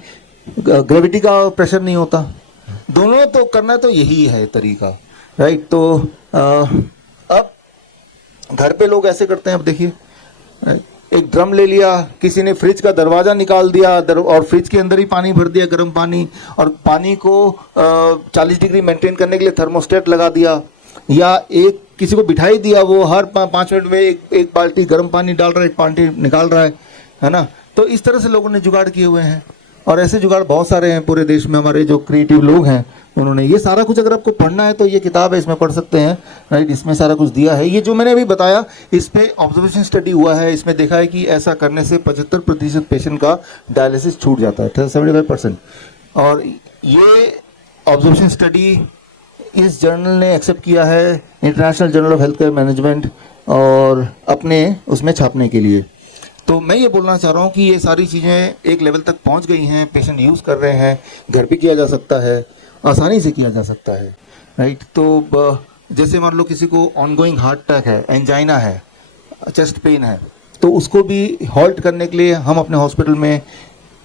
ग्रेविटी का प्रेशर नहीं होता। दोनों तो करना तो यही है तरीका, राइट? तो अब घर पे लोग ऐसे करते हैं। अब देखिए, एक ड्रम ले लिया, किसी ने फ्रिज का दरवाज़ा निकाल दिया और फ्रिज के अंदर ही पानी भर दिया, गर्म पानी, और पानी को 40 डिग्री मेंटेन करने के लिए थर्मोस्टेट लगा दिया, या एक किसी को बिठाई दिया, वो हर 5 मिनट में एक बाल्टी गर्म पानी डाल रहा है, एक बाल्टी निकाल रहा है ना? तो इस तरह से लोगों ने जुगाड़ किए हुए हैं, और ऐसे जुगाड़ बहुत सारे हैं पूरे देश में। हमारे जो क्रिएटिव लोग हैं उन्होंने ये सारा कुछ, अगर आपको पढ़ना है तो ये किताब है, इसमें पढ़ सकते हैं, राइट? इसमें सारा कुछ दिया है। ये जो मैंने अभी बताया, इस पे ऑब्जर्वेशन स्टडी हुआ है, इसमें देखा है कि ऐसा करने से 75% पेशेंट का डायलिसिस छूट जाता है, 75%। और ये ऑब्जर्वेशन स्टडी इस जर्नल ने एक्सेप्ट किया है international journal of health care management और अपने उसमें छापने के लिए। तो मैं ये बोलना चाह रहा हूँ कि ये सारी चीज़ें एक लेवल तक पहुँच गई हैं, पेशेंट यूज़ कर रहे हैं, घर पे किया जा सकता है, आसानी से किया जा सकता है, राइट। तो जैसे मान लो किसी को ऑनगोइंग हार्ट अटैक है, एंजाइना है, चेस्ट पेन है, तो उसको भी हॉल्ट करने के लिए हम अपने हॉस्पिटल में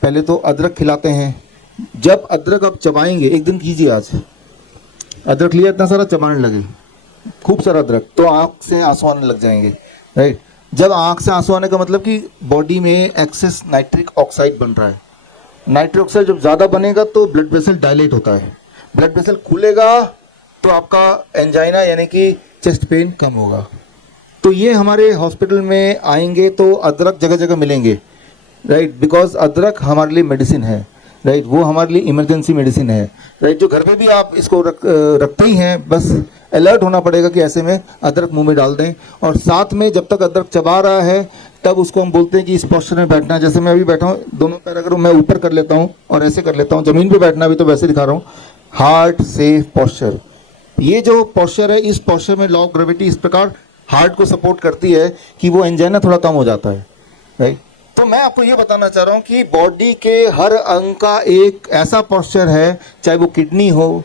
पहले तो अदरक खिलाते हैं। जब अदरक आप चबाएंगे, एक दिन कीजिए आज, अदरक लिया इतना सारा चबाने लगे, खूब सारा अदरक, तो आँख से आंसू आने लग जाएंगे, राइट। जब आँख से आंसू आने का मतलब कि बॉडी में एक्सेस नाइट्रिक ऑक्साइड बन रहा है। नाइट्रिक ऑक्साइड जब ज़्यादा बनेगा तो ब्लड वेसल डायलेट होता है, ब्लड वेसल खुलेगा तो आपका एंजाइना यानी कि चेस्ट पेन कम होगा। तो ये हमारे हॉस्पिटल में आएंगे तो अदरक जगह जगह मिलेंगे, राइट, बिकॉज अदरक हमारे लिए मेडिसिन है, राइट, वो हमारे लिए इमरजेंसी मेडिसिन है, राइट। जो घर पे भी आप इसको रखते ही हैं, बस अलर्ट होना पड़ेगा कि ऐसे में अदरक मुंह में डाल दें। और साथ में जब तक अदरक चबा रहा है तब उसको हम बोलते हैं कि इस पोस्चर में बैठना है। जैसे मैं अभी बैठा हूँ, दोनों पैर अगर मैं ऊपर कर लेता हूँ और ऐसे कर लेता हूँ, ज़मीन पे बैठना भी तो वैसे दिखा रहा हूँ, हार्ट सेफ पोस्चर। ये जो पोस्चर है, इस पोस्चर में लॉ ऑफ ग्रेविटी इस प्रकार हार्ट को सपोर्ट करती है कि वो एंजाइना थोड़ा कम हो जाता है, राइट। तो मैं आपको ये बताना चाह रहा हूँ कि बॉडी के हर अंग का एक ऐसा पोस्चर है, चाहे वो किडनी हो,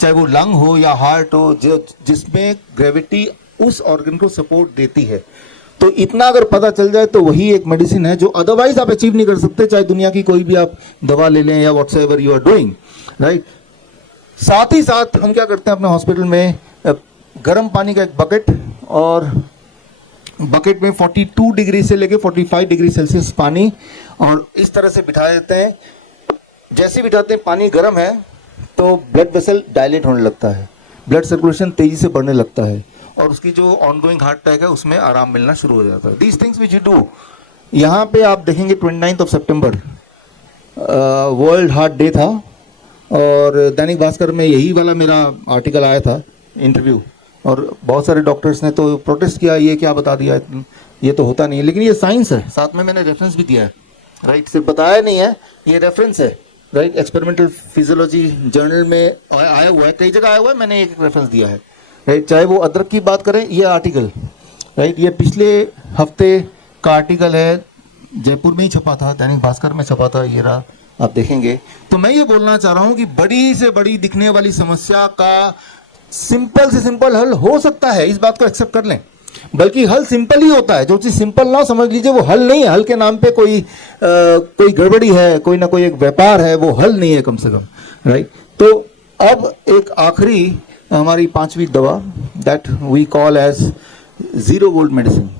चाहे वो लंग हो या हार्ट हो, जो जिसमें ग्रेविटी उस ऑर्गन को सपोर्ट देती है। तो इतना अगर पता चल जाए तो वही एक मेडिसिन है जो अदरवाइज आप अचीव नहीं कर सकते, चाहे दुनिया की कोई भी आप दवा ले लें या whatsoever you are doing, right. साथ ही साथ हम क्या करते हैं अपने हॉस्पिटल में, गर्म पानी का एक बकेट, और बकेट में 42 डिग्री से लेके 45 डिग्री सेल्सियस पानी, और इस तरह से बिठा देते हैं। जैसे बिठाते हैं पानी गर्म है तो ब्लड वेसल डायलेट होने लगता है, ब्लड सर्कुलेशन तेजी से बढ़ने लगता है, और उसकी जो ऑनगोइंग हार्ट अटैक है उसमें आराम मिलना शुरू हो जाता है। These things which you do, यहाँ पे आप देखेंगे 29 सितंबर वर्ल्ड हार्ट डे था, और दैनिक भास्कर में यही वाला मेरा आर्टिकल आया था, इंटरव्यू, और बहुत सारे डॉक्टर्स ने तो प्रोटेस्ट किया, ये क्या बता दिया, ये तो होता नहीं है। लेकिन ये साइंस है, साथ में मैंने रेफरेंस भी दिया है, राइट, सिर्फ बताया नहीं है, ये रेफरेंस है, राइट। एक्सपेरिमेंटल फिजियोलॉजी जर्नल में आया हुआ है, कई जगह आया हुआ है, मैंने एक रेफरेंस दिया है, राइट। चाहे वो अदरक की बात करें, ये आर्टिकल, राइट, ये पिछले हफ्ते का आर्टिकल है, जयपुर में ही छपा था, दैनिक भास्कर में छपा था, ये रहा, आप देखेंगे। तो मैं ये बोलना चाह रहा हूँ कि बड़ी से बड़ी दिखने वाली समस्या का सिंपल से सिंपल हल हो सकता है, इस बात को एक्सेप्ट कर लें। बल्कि हल सिंपल ही होता है, जो चीज़ सिंपल ना समझ लीजिए वो हल नहीं है, हल के नाम पे कोई गड़बड़ी है, कोई ना कोई एक व्यापार है, वो हल नहीं है कम से कम, राइट। तो अब एक आखिरी हमारी 5वीं दवा, that we call as 0 volt medicine,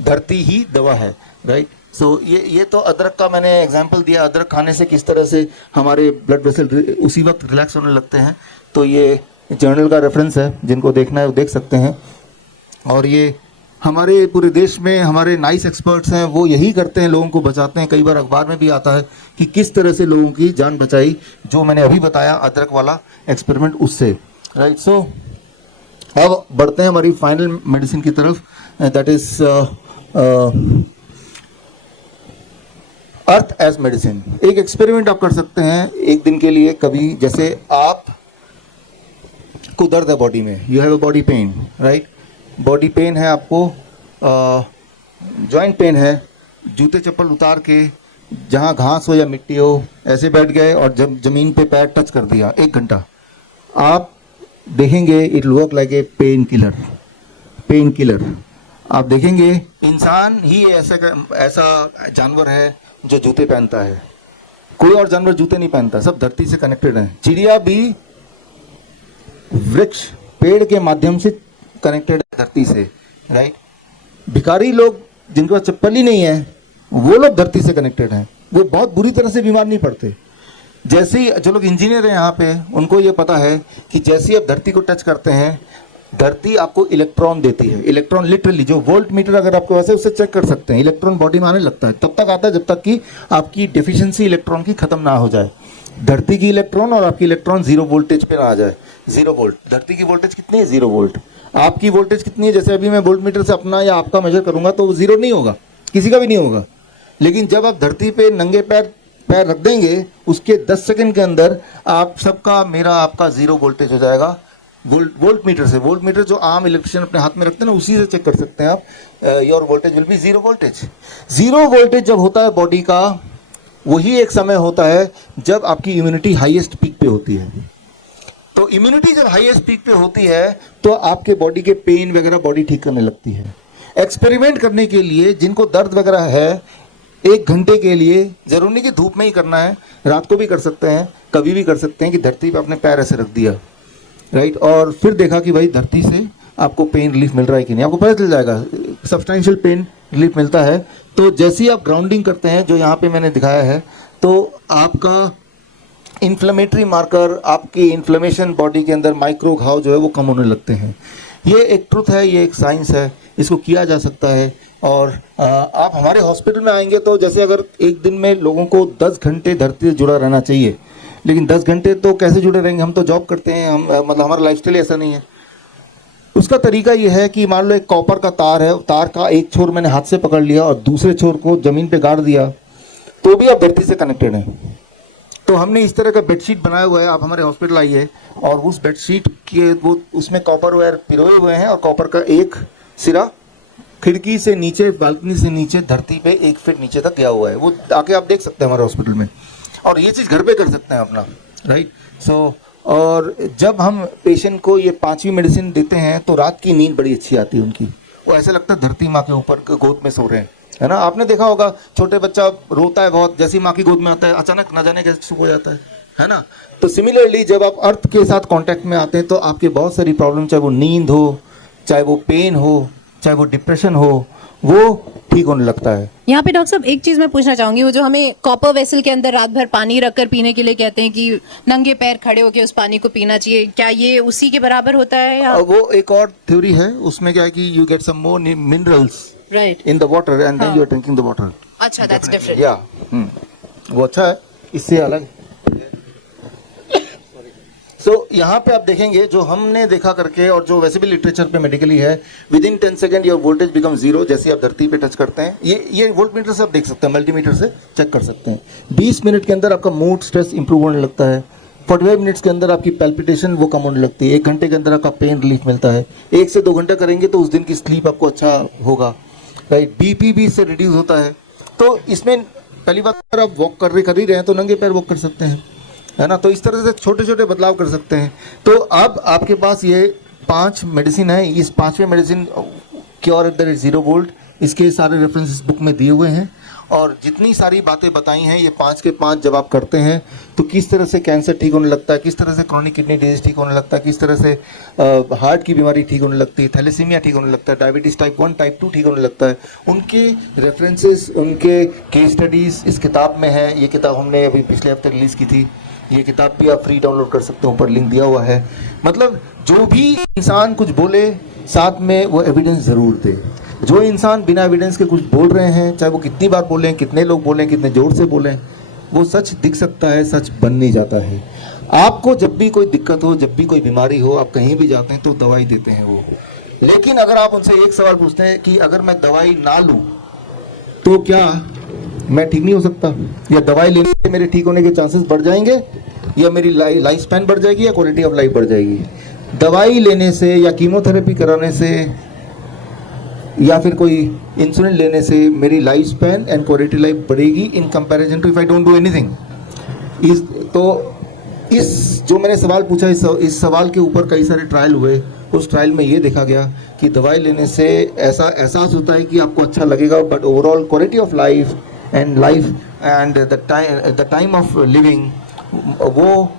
धरती ही दवा है, राइट। सो ये तो अदरक का मैंने एग्जांपल दिया, अदरक खाने से किस तरह से हमारे ब्लड वेसल उसी वक्त रिलैक्स होने लगते हैं। तो ये जर्नल का रेफरेंस है, जिनको देखना है वो देख सकते हैं। और ये हमारे पूरे देश में हमारे नाइस एक्सपर्ट्स हैं, वो यही करते हैं, लोगों को बचाते हैं। कई बार अखबार में भी आता है कि किस तरह से लोगों की जान बचाई, जो मैंने अभी बताया अदरक वाला एक्सपेरिमेंट, उससे, राइट। सो अब बढ़ते हैं हमारी फाइनल मेडिसिन की तरफ, that is earth as medicine. एक एक्सपेरिमेंट आप कर सकते हैं एक दिन के लिए, कभी, जैसे आप को दर्द है बॉडी में, you have a body pain, right, body pain है आपको, जॉइंट पेन है, जूते चप्पल उतार के जहाँ घास हो या मिट्टी हो ऐसे बैठ गए और जब जमीन पे पैर टच कर दिया 1 घंटा, आप देखेंगे it work like a pain killer. आप देखेंगे इंसान ही ऐसा जानवर है जो जूते पहनता है, कोई और जानवर जूते नहीं पहनता, सब धरती से कनेक्टेड है। चिड़िया भी वृक्ष पेड़ के माध्यम से कनेक्टेड है धरती से, राइट। भिखारी लोग जिनके पास चप्पल ही नहीं है, वो लोग धरती से कनेक्टेड हैं, वो बहुत बुरी तरह से बीमार नहीं पड़ते। जैसे ही जो लोग इंजीनियर हैं यहाँ पे, उनको ये पता है कि जैसे ही आप धरती को टच करते हैं, धरती आपको इलेक्ट्रॉन देती है। इलेक्ट्रॉन लिटरली, जो वोल्ट मीटर अगर आपके पास है उससे चेक कर सकते हैं, इलेक्ट्रॉन बॉडी में आने लगता है, तब तक आता है जब तक कि आपकी डेफिशिएंसी इलेक्ट्रॉन की खत्म ना हो जाए। धरती की इलेक्ट्रॉन और आपकी इलेक्ट्रॉन 0 वोल्टेज पे ना आ जाए। 0 वोल्ट, धरती की वोल्टेज कितनी है? 0 वोल्ट। आपकी वोल्टेज कितनी है? जैसे अभी मैं वोल्ट मीटर से अपना या आपका मेजर करूंगा तो वो 0 नहीं होगा, किसी का भी नहीं होगा। लेकिन जब आप धरती पे नंगे पैर रख देंगे, उसके 10 सेकंड के अंदर आप सबका, मेरा, आपका 0 वोल्टेज हो जाएगा। वोल्ट मीटर से। वोल्ट मीटर जो आम इलेक्ट्रिशियन अपने हाथ में रखते हैं ना, उसी से चेक कर सकते हैं आप। Your voltage will be zero voltage. Zero voltage जब होता है बॉडी का, वही एक समय होता है जब आपकी इम्यूनिटी हाईएस्ट पीक पे होती है। तो इम्यूनिटी जब हाईएस्ट पीक पे होती है तो आपके बॉडी के पेन वगैरह बॉडी ठीक करने लगती है। एक्सपेरिमेंट करने के लिए जिनको दर्द वगैरह है, 1 घंटे के लिए, जरूरी नहीं कि धूप में ही करना है, रात को भी कर सकते हैं, कभी भी कर सकते हैं कि धरती पे अपने पैर ऐसे रख दिया, राइट, और फिर देखा कि भाई धरती से आपको पेन रिलीफ मिल रहा है कि नहीं। आपको पता चल जाएगा सब्सटेंशियल पेन रिलीफ मिलता है। तो जैसे ही आप ग्राउंडिंग करते हैं, जो यहाँ पे मैंने दिखाया है, तो आपका इन्फ्लेमेटरी मार्कर, आपकी इन्फ्लेमेशन बॉडी के अंदर, माइक्रो घाव जो है वो कम होने लगते हैं। ये एक ट्रुथ है, ये एक साइंस है, इसको किया जा सकता है। और आप हमारे हॉस्पिटल में आएंगे तो जैसे अगर एक दिन में लोगों को 10 घंटे धरती से जुड़ा रहना चाहिए, लेकिन 10 घंटे तो कैसे जुड़े रहेंगे, हम तो जॉब करते हैं, हम मतलब हमारा लाइफस्टाइल ऐसा नहीं है। उसका तरीका ये है कि मान लो एक कॉपर का तार है, तार का एक छोर मैंने हाथ से पकड़ लिया और दूसरे छोर को ज़मीन पे गाड़ दिया, तो भी आप धरती से कनेक्टेड हैं। तो हमने इस तरह का बेडशीट बनाया हुआ है, आप हमारे हॉस्पिटल आइए और उस बेडशीट के वो उसमें कॉपर वायर पिरोए हुए हैं और कॉपर का एक सिरा खिड़की से नीचे, बालकनी से नीचे धरती पे 1 फीट नीचे तक गया हुआ है। वो आके आप देख सकते हैं हमारे हॉस्पिटल में, और ये चीज़ घर पे कर सकते हैं अपना, राइट। सो और जब हम पेशेंट को ये 5वीं मेडिसिन देते हैं तो रात की नींद बड़ी अच्छी आती है उनकी। वो ऐसा लगता है धरती माँ के ऊपर गोद में सो रहे हैं, है ना। आपने देखा होगा छोटे बच्चा रोता है बहुत, जैसी माँ की गोद में आता है अचानक न जाने कैसे चुप हो जाता है ना। तो सिमिलरली जब आप अर्थ के साथ कांटेक्ट में आते हैं तो आपके बहुत सारी प्रॉब्लम, चाहे वो नींद हो, चाहे वो पेन हो, चाहे वो डिप्रेशन हो, वो ठीक होने लगता है। यहाँ पे डॉक्टर साहब एक चीज मैं पूछना चाहूंगी, वो जो हमें कॉपर वेसल के अंदर रात भर पानी रखकर पीने के लिए कहते हैं कि नंगे पैर खड़े होकर उस पानी को पीना चाहिए, क्या ये उसी के बराबर होता है या? वो एक और थ्योरी है, उसमें क्या है कि you get some more minerals right in the water and then you are drinking the water. अच्छा, दैट्स डिफरेंट। या वो अच्छा है, इससे अलग। सो यहाँ पे आप देखेंगे जो हमने देखा करके, और जो वैसे भी लिटरेचर पे मेडिकली है, with in 10 second your voltage become zero. जैसे आप धरती पे टच करते हैं, ये वोल्ट मीटर से आप देख सकते हैं, मल्टीमीटर से चेक कर सकते हैं। 20 मिनट के अंदर आपका मूड स्ट्रेस इंप्रूव होने लगता है। 45 मिनट्स के अंदर आपकी पैल्पिटेशन वो कम होने लगती है। 1 घंटे के अंदर आपका पेन रिलीफ मिलता है। 1 से 2 घंटा करेंगे तो उस दिन की स्लीप आपको अच्छा होगा, राइट। बीपी भी इससे रिड्यूस होता है। तो इसमें पहली बात, अगर आप वॉक कर ही रहे हैं तो नंगे पैर वॉक कर सकते हैं, है ना। तो इस तरह से छोटे छोटे बदलाव कर सकते हैं। तो अब आपके पास ये 5 मेडिसिन है। इस 5वें medicine cure at the rate 0 volt, इसके सारे रेफरेंसेस बुक में दिए हुए हैं। और जितनी सारी बातें बताई हैं, ये 5 के 5 जब आप करते हैं तो किस तरह से कैंसर ठीक होने लगता है, किस तरह से क्रॉनिक किडनी डिजीज ठीक होने लगता है, किस तरह से हार्ट की बीमारी ठीक होने लगती है, थैलेसीमिया ठीक होने लगता है, डायबिटीज़ टाइप 1 टाइप 2 ठीक होने लगता है, उनके रेफरेंसेस, उनके केस स्टडीज़ इस किताब में है। ये किताब हमने अभी पिछले हफ्ते रिलीज़ की थी। ये किताब भी आप फ्री डाउनलोड कर सकते हो, ऊपर लिंक दिया हुआ है। मतलब जो भी इंसान कुछ बोले, साथ में वो एविडेंस ज़रूर दे। जो इंसान बिना एविडेंस के कुछ बोल रहे हैं, चाहे वो कितनी बार बोलें, कितने लोग बोलें, कितने जोर से बोलें, वो सच दिख सकता है, सच बन नहीं जाता है। आपको जब भी कोई दिक्कत हो, जब भी कोई बीमारी हो, आप कहीं भी जाते हैं तो दवाई देते हैं वो। लेकिन अगर आप उनसे एक सवाल पूछते हैं कि अगर मैं दवाई ना लूँ तो क्या मैं ठीक नहीं हो सकता, या दवाई लेने से मेरे ठीक होने के चांसेस बढ़ जाएंगे, या मेरी लाइफ स्पैन बढ़ जाएगी, या क्वालिटी ऑफ लाइफ बढ़ जाएगी। दवाई लेने से या कीमोथेरेपी कराने से या फिर कोई इंसुलिन लेने से मेरी life span and quality life बढ़ेगी in comparison to if I don't do anything. इस जो मैंने सवाल पूछा, इस सवाल के ऊपर कई सारे ट्रायल हुए। उस ट्रायल में ये देखा गया कि दवाई लेने से ऐसा एहसास होता है कि आपको अच्छा लगेगा, but overall quality of life and the time of living वो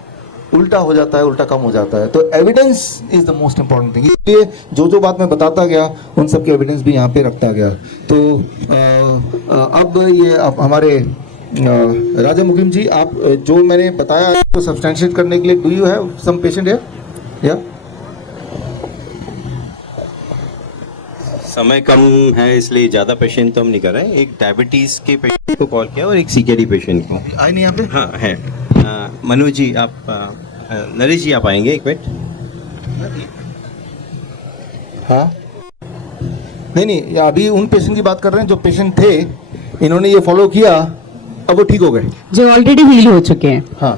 उल्टा हो जाता है, उल्टा कम हो जाता है। तो evidence is the most important thing. इसलिए जो बात मैं बताता गया उन सब के एविडेंस भी यहाँ पे रखता गया। तो अब ये आप हमारे राजा मुकिम जी, आप जो मैंने बताया तो सब्सटेंशिएट करने के लिए, do you have some patient here? या समय कम है इसलिए ज़्यादा पेशेंट तो हम नहीं कर रहे हैं। एक डायबिटीज़ के पेशेंट को कॉल किया और एक सीकेडी पेशेंट को। आए नहीं यहाँ पे? हाँ है। मनोज जी आप, नरेश जी आप आएंगे एक मिनट। हाँ नहीं, अभी उन पेशेंट की बात कर रहे हैं जो पेशेंट थे, इन्होंने ये फॉलो किया, अब वो ठीक हो गए, जो ऑलरेडी हील हो चुके हैं। हाँ।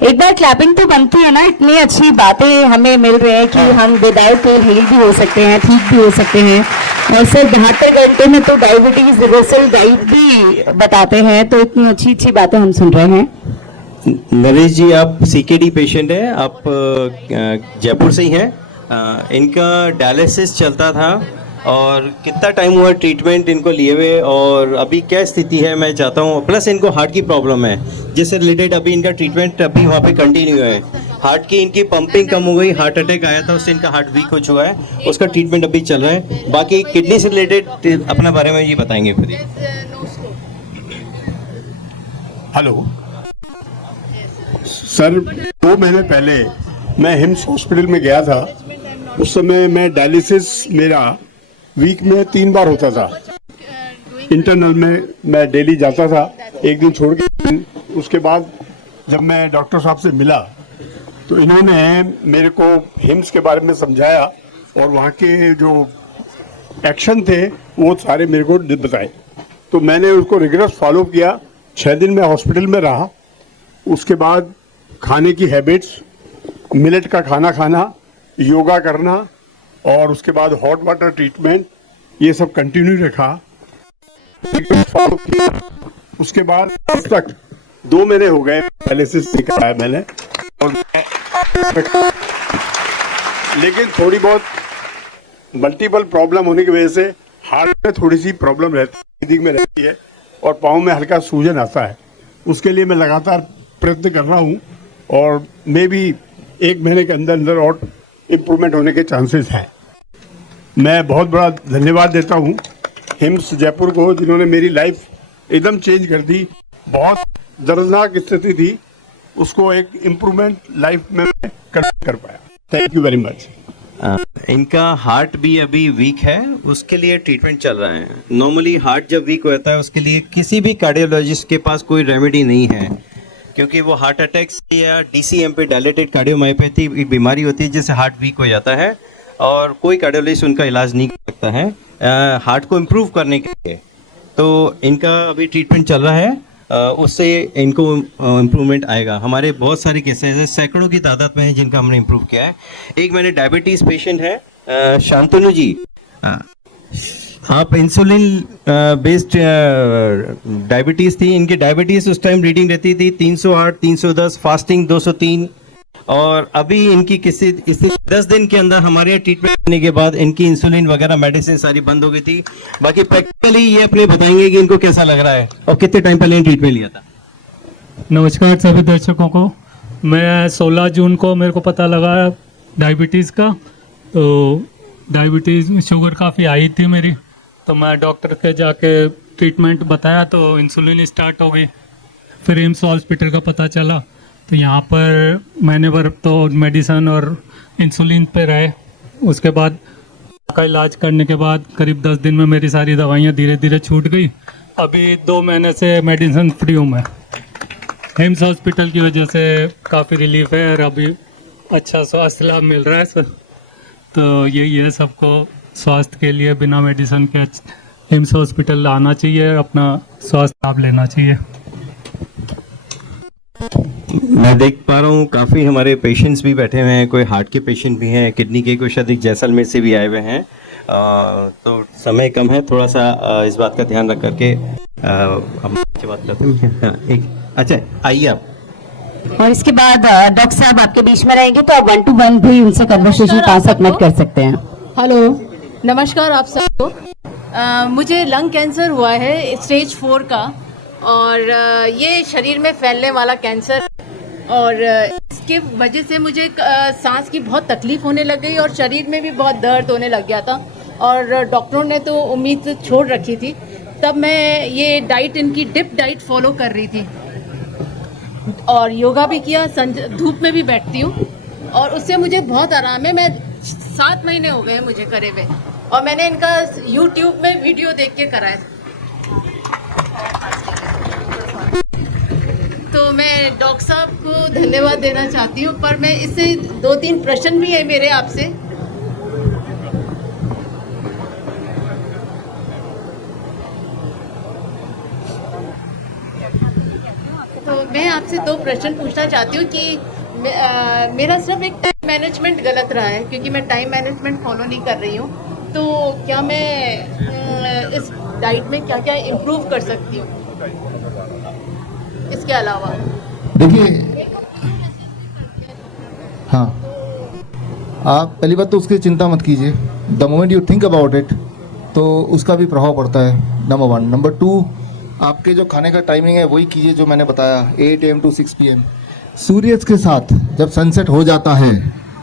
एक बार क्लैपिंग तो बनती है ना, इतनी अच्छी बातें हमें मिल रही है कि हम विदाउट पेन हील भी हो सकते हैं, ठीक भी हो सकते हैं। और सर 72 घंटे में तो डायबिटीज रिवर्सल डाइट भी बताते हैं, तो इतनी अच्छी अच्छी बातें हम सुन रहे हैं। नरेश जी, आप सीकेडी पेशेंट हैं, आप जयपुर से ही हैं। इनका डायलिसिस चलता था और कितना टाइम हुआ ट्रीटमेंट इनको लिए हुए, और अभी क्या स्थिति है मैं चाहता हूँ। प्लस इनको हार्ट की प्रॉब्लम है, जिससे रिलेटेड अभी इनका ट्रीटमेंट अभी वहाँ पे कंटिन्यू है। हार्ट की इनकी पंपिंग कम हो गई, हार्ट अटैक आया था, उससे इनका हार्ट वीक हो चुका है, उसका ट्रीटमेंट अभी चल रहा है। बाकी किडनी से रिलेटेड अपने बारे में ये बताएंगे खुद ही। हेलो सर, 2 महीने पहले मैं हिम्स हॉस्पिटल में गया था। उस समय मैं डायलिसिस मेरा वीक में 3 बार होता था। इंटरनल में मैं डेली जाता था, एक दिन छोड़ के। उसके बाद जब मैं डॉक्टर साहब से मिला तो इन्होंने मेरे को हिम्स के बारे में समझाया और वहाँ के जो एक्शन थे वो सारे मेरे को बताए। तो मैंने उसको रिगरस फॉलो किया। 6 दिन मैं हॉस्पिटल में रहा। उसके बाद खाने की हैबिट्स, मिलेट का खाना खाना, योगा करना और उसके बाद हॉट वाटर ट्रीटमेंट, ये सब कंटिन्यू रखा, फॉलो किया। उसके बाद अब तक 2 महीने हो गए डायलिसिस सिखाया मैंने। और लेकिन थोड़ी बहुत मल्टीपल प्रॉब्लम होने की वजह से हार्ट में थोड़ी सी प्रॉब्लम रहती है और पाँव में हल्का सूजन आता है। उसके लिए मैं लगातार प्रयत्न कर रहा हूँ और मे भी 1 महीने के अंदर अंदर और इम्प्रूवमेंट होने के चांसेस हैं। मैं बहुत बड़ा धन्यवाद देता हूँ हिम्स जयपुर को, जिन्होंने मेरी लाइफ एकदम चेंज कर दी। बहुत दर्दनाक स्थिति थी, उसको एक इम्प्रूवमेंट लाइफ में कर पाया। Thank you very much. इनका हार्ट भी अभी वीक है, उसके लिए ट्रीटमेंट चल रहा है। नॉर्मली हार्ट जब वीक होता है उसके लिए किसी भी कार्डियोलॉजिस्ट के पास कोई रेमेडी नहीं है, क्योंकि वो हार्ट अटैक या डीसीएम पे डायलेटेड कार्डियोमायोपैथी एक बीमारी होती है जिससे हार्ट वीक हो जाता है और कोई कार्डियोलॉजिस्ट उनका इलाज नहीं कर सकता है हार्ट को इम्प्रूव करने के लिए। तो इनका अभी ट्रीटमेंट चल रहा है, उससे इनको इम्प्रूवमेंट आएगा। हमारे बहुत सारे केसेस हैं, सैकड़ों की तादाद में है जिनका हमने इम्प्रूव किया है। एक मैंने डायबिटीज़ पेशेंट है, शांतनु जी, आप इंसुलिन बेस्ड डायबिटीज़ थी, इनकी डायबिटीज़ उस टाइम रीडिंग रहती थी 308, 310, फास्टिंग 203, और अभी इनकी किसी 10 दिन के अंदर हमारे यहाँ ट्रीटमेंट करने के बाद इनकी इंसुलिन वगैरह मेडिसिन सारी बंद हो गई थी। बाकी प्रैक्टिकली ये अपने बताएंगे कि इनको कैसा लग रहा है और कितने टाइम पहले ट्रीटमेंट लिया था। नमस्कार सभी दर्शकों को। मैं 16 जून को मेरे को पता लगा डायबिटीज़ का, तो डायबिटीज़ शुगर काफ़ी हाई थी मेरी, तो मैं डॉक्टर के जाके ट्रीटमेंट बताया तो इंसुलिन स्टार्ट हो गई। फिर एम्स हॉस्पिटल का पता चला तो यहाँ पर मैंने तो मेडिसन और इंसुलिन पे रहे। उसके बाद का इलाज करने के बाद करीब 10 दिन में मेरी सारी दवाइयाँ धीरे धीरे छूट गई। अभी 2 महीने से मेडिसिन फ्री हूँ मैं। एम्स हॉस्पिटल की वजह से काफ़ी रिलीफ है और अभी अच्छा स्वास्थ्य लाभ मिल रहा है सर। तो यही है, सबको स्वास्थ्य के लिए बिना मेडिसिन के एम्स हॉस्पिटल आना चाहिए, अपना स्वास्थ्य लाभ लेना चाहिए। मैं देख पा रहा हूँ काफ़ी हमारे पेशेंट्स भी बैठे हुए हैं, कोई हार्ट के पेशेंट भी हैं, किडनी के, कुछ अधिक जैसलमेर से भी आए हुए हैं। तो समय कम है, थोड़ा सा इस बात का ध्यान रख करके हम बात करते हैं। एक अच्छा, आइए आप। और इसके बाद डॉक्टर साहब आपके बीच में रहेंगे तो आप 1 to 1 भी उनसे कन्वर्सेशन 5 मिनट कर सकते हैं। हेलो, नमस्कार आप सबको। मुझे लंग कैंसर हुआ है स्टेज 4 का, और ये शरीर में फैलने वाला कैंसर, और इसके वजह से मुझे सांस की बहुत तकलीफ होने लग गई और शरीर में भी बहुत दर्द होने लग गया था, और डॉक्टरों ने तो उम्मीद छोड़ रखी थी। तब मैं ये डाइट, इनकी डिप डाइट फॉलो कर रही थी और योगा भी किया, धूप में भी बैठती हूँ और उससे मुझे बहुत आराम है। मैं 7 महीने हो गए मुझे करे हुए, और मैंने इनका YouTube में वीडियो देख के करा है। तो मैं डॉक्टर साहब को धन्यवाद देना चाहती हूँ, पर मैं इससे 2-3 प्रश्न भी है मेरे आपसे। तो मैं आपसे 2 प्रश्न पूछना चाहती हूँ कि मेरा सिर्फ एक टाइम मैनेजमेंट गलत रहा है, क्योंकि मैं टाइम मैनेजमेंट फॉलो नहीं कर रही हूँ। तो क्या मैं इस डाइट में क्या क्या इम्प्रूव कर सकती हूँ इसके अलावा? देखिए, हाँ, आप पहली बात तो उसकी चिंता मत कीजिए। The moment you think about it तो उसका भी प्रभाव पड़ता है, नंबर 1। नंबर 2, आपके जो खाने का टाइमिंग है वही कीजिए जो मैंने बताया, 8 AM to 6 PM। सूर्य के साथ जब सनसेट हो जाता है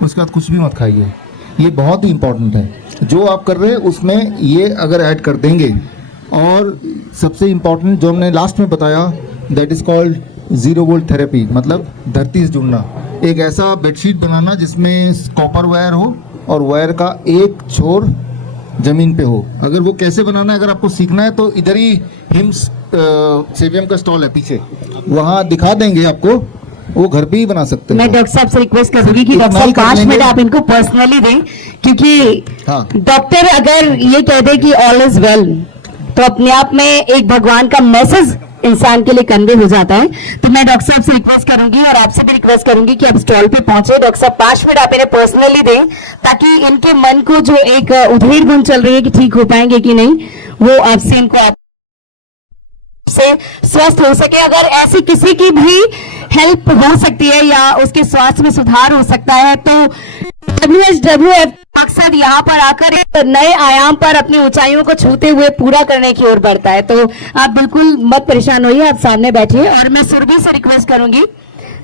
उसके बाद कुछ भी मत खाइए, ये बहुत ही इंपॉर्टेंट है। जो आप कर रहे हैं उसमें ये अगर ऐड कर देंगे, और सबसे इम्पॉर्टेंट जो हमने लास्ट में बताया, that is called 0 volt therapy, मतलब धरती से जुड़ना। एक ऐसा बेडशीट बनाना जिसमें कॉपर वायर हो और वायर का एक छोर जमीन पे हो। अगर वो कैसे बनाना है अगर आपको सीखना है तो इधर ही हिम्स सेवियम का स्टॉल है पीछे, वहाँ दिखा देंगे आपको, वो घर पे ही बना सकते मैं हैं। डॉक्टर साहब से रिक्वेस्ट करूंगी कि डॉक्टर साहब 5 मिनट आप इनको पर्सनली दें, क्योंकि हाँ। डॉक्टर अगर ये कह दे कि ऑल इज वेल तो अपने आप में एक भगवान का मैसेज इंसान के लिए कन्वे हो जाता है। तो मैं डॉक्टर साहब से रिक्वेस्ट करूंगी और आपसे भी रिक्वेस्ट करूंगी कि आप स्टॉल पे पहुंचे। डॉक्टर साहब 5 मिनट आप इन्हें पर्सनली दें, ताकि इनके मन को जो एक उधेड़ बुन चल रही है कि ठीक हो पाएंगे कि नहीं, वो आपसे इनको से स्वस्थ हो सके। अगर ऐसी किसी की भी हेल्प हो सकती है या उसके स्वास्थ्य में सुधार हो सकता है तो WHWF अक्सर यहाँ पर आकर एक नए आयाम पर अपनी ऊंचाइयों को छूते हुए पूरा करने की ओर बढ़ता है। तो आप बिल्कुल मत परेशान होइए, आप सामने बैठिए। और मैं सुरभि से रिक्वेस्ट करूंगी,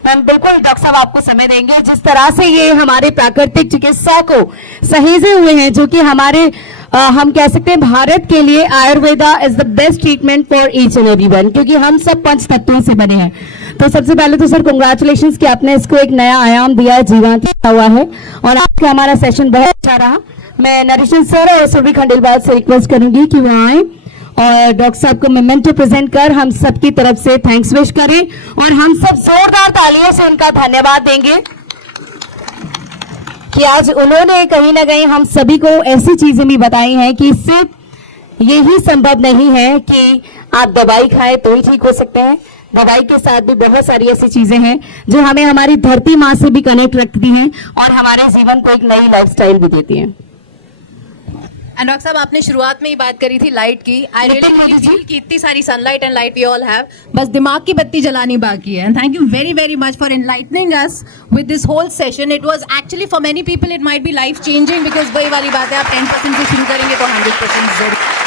मैम बिल्कुल डॉक्टर साहब आपको समय देंगे। जिस तरह से ये हमारे प्राकृतिक चिकित्सा को सहेजे हुए हैं, जो कि हमारे हम कह सकते हैं भारत के लिए Ayurveda is the best treatment for each and everyone, क्योंकि हम सब पंच तत्वों से बने हैं। तो सबसे पहले तो सर कंग्रेचुलेशंस कि आपने इसको एक नया आयाम दिया है, जीवंत हुआ है, और आज का हमारा सेशन बहुत अच्छा रहा। मैं नरेशन सर और सुरभि खंडेलवाल से रिक्वेस्ट करूंगी कि वो आए और डॉक्टर साहब को मेमेंटो प्रेजेंट कर हम सबकी तरफ से थैंक्स विश करें, और हम सब जोरदार तालियों से उनका धन्यवाद देंगे कि आज उन्होंने कहीं ना कहीं हम सभी को ऐसी चीजें भी बताई हैं कि सिर्फ यही संभव नहीं है कि आप दवाई खाएं तो ही ठीक हो सकते हैं। दवाई के साथ भी बहुत सारी ऐसी चीजें हैं जो हमें हमारी धरती माँ से भी कनेक्ट रखती हैं और हमारे जीवन को एक नई लाइफस्टाइल भी देती हैं। एंड डॉक्टर साहब आपने शुरुआत में ही बात करी थी लाइट की। आई रियली फील कि इतनी सारी sunlight and light we all have, बस दिमाग की बत्ती जलानी बाकी है। And thank you very very much for enlightening us with this whole session. It was actually for many people it might be life changing, because वही वाली बात है, आप 10% से शुरू करेंगे तो 100% जरूर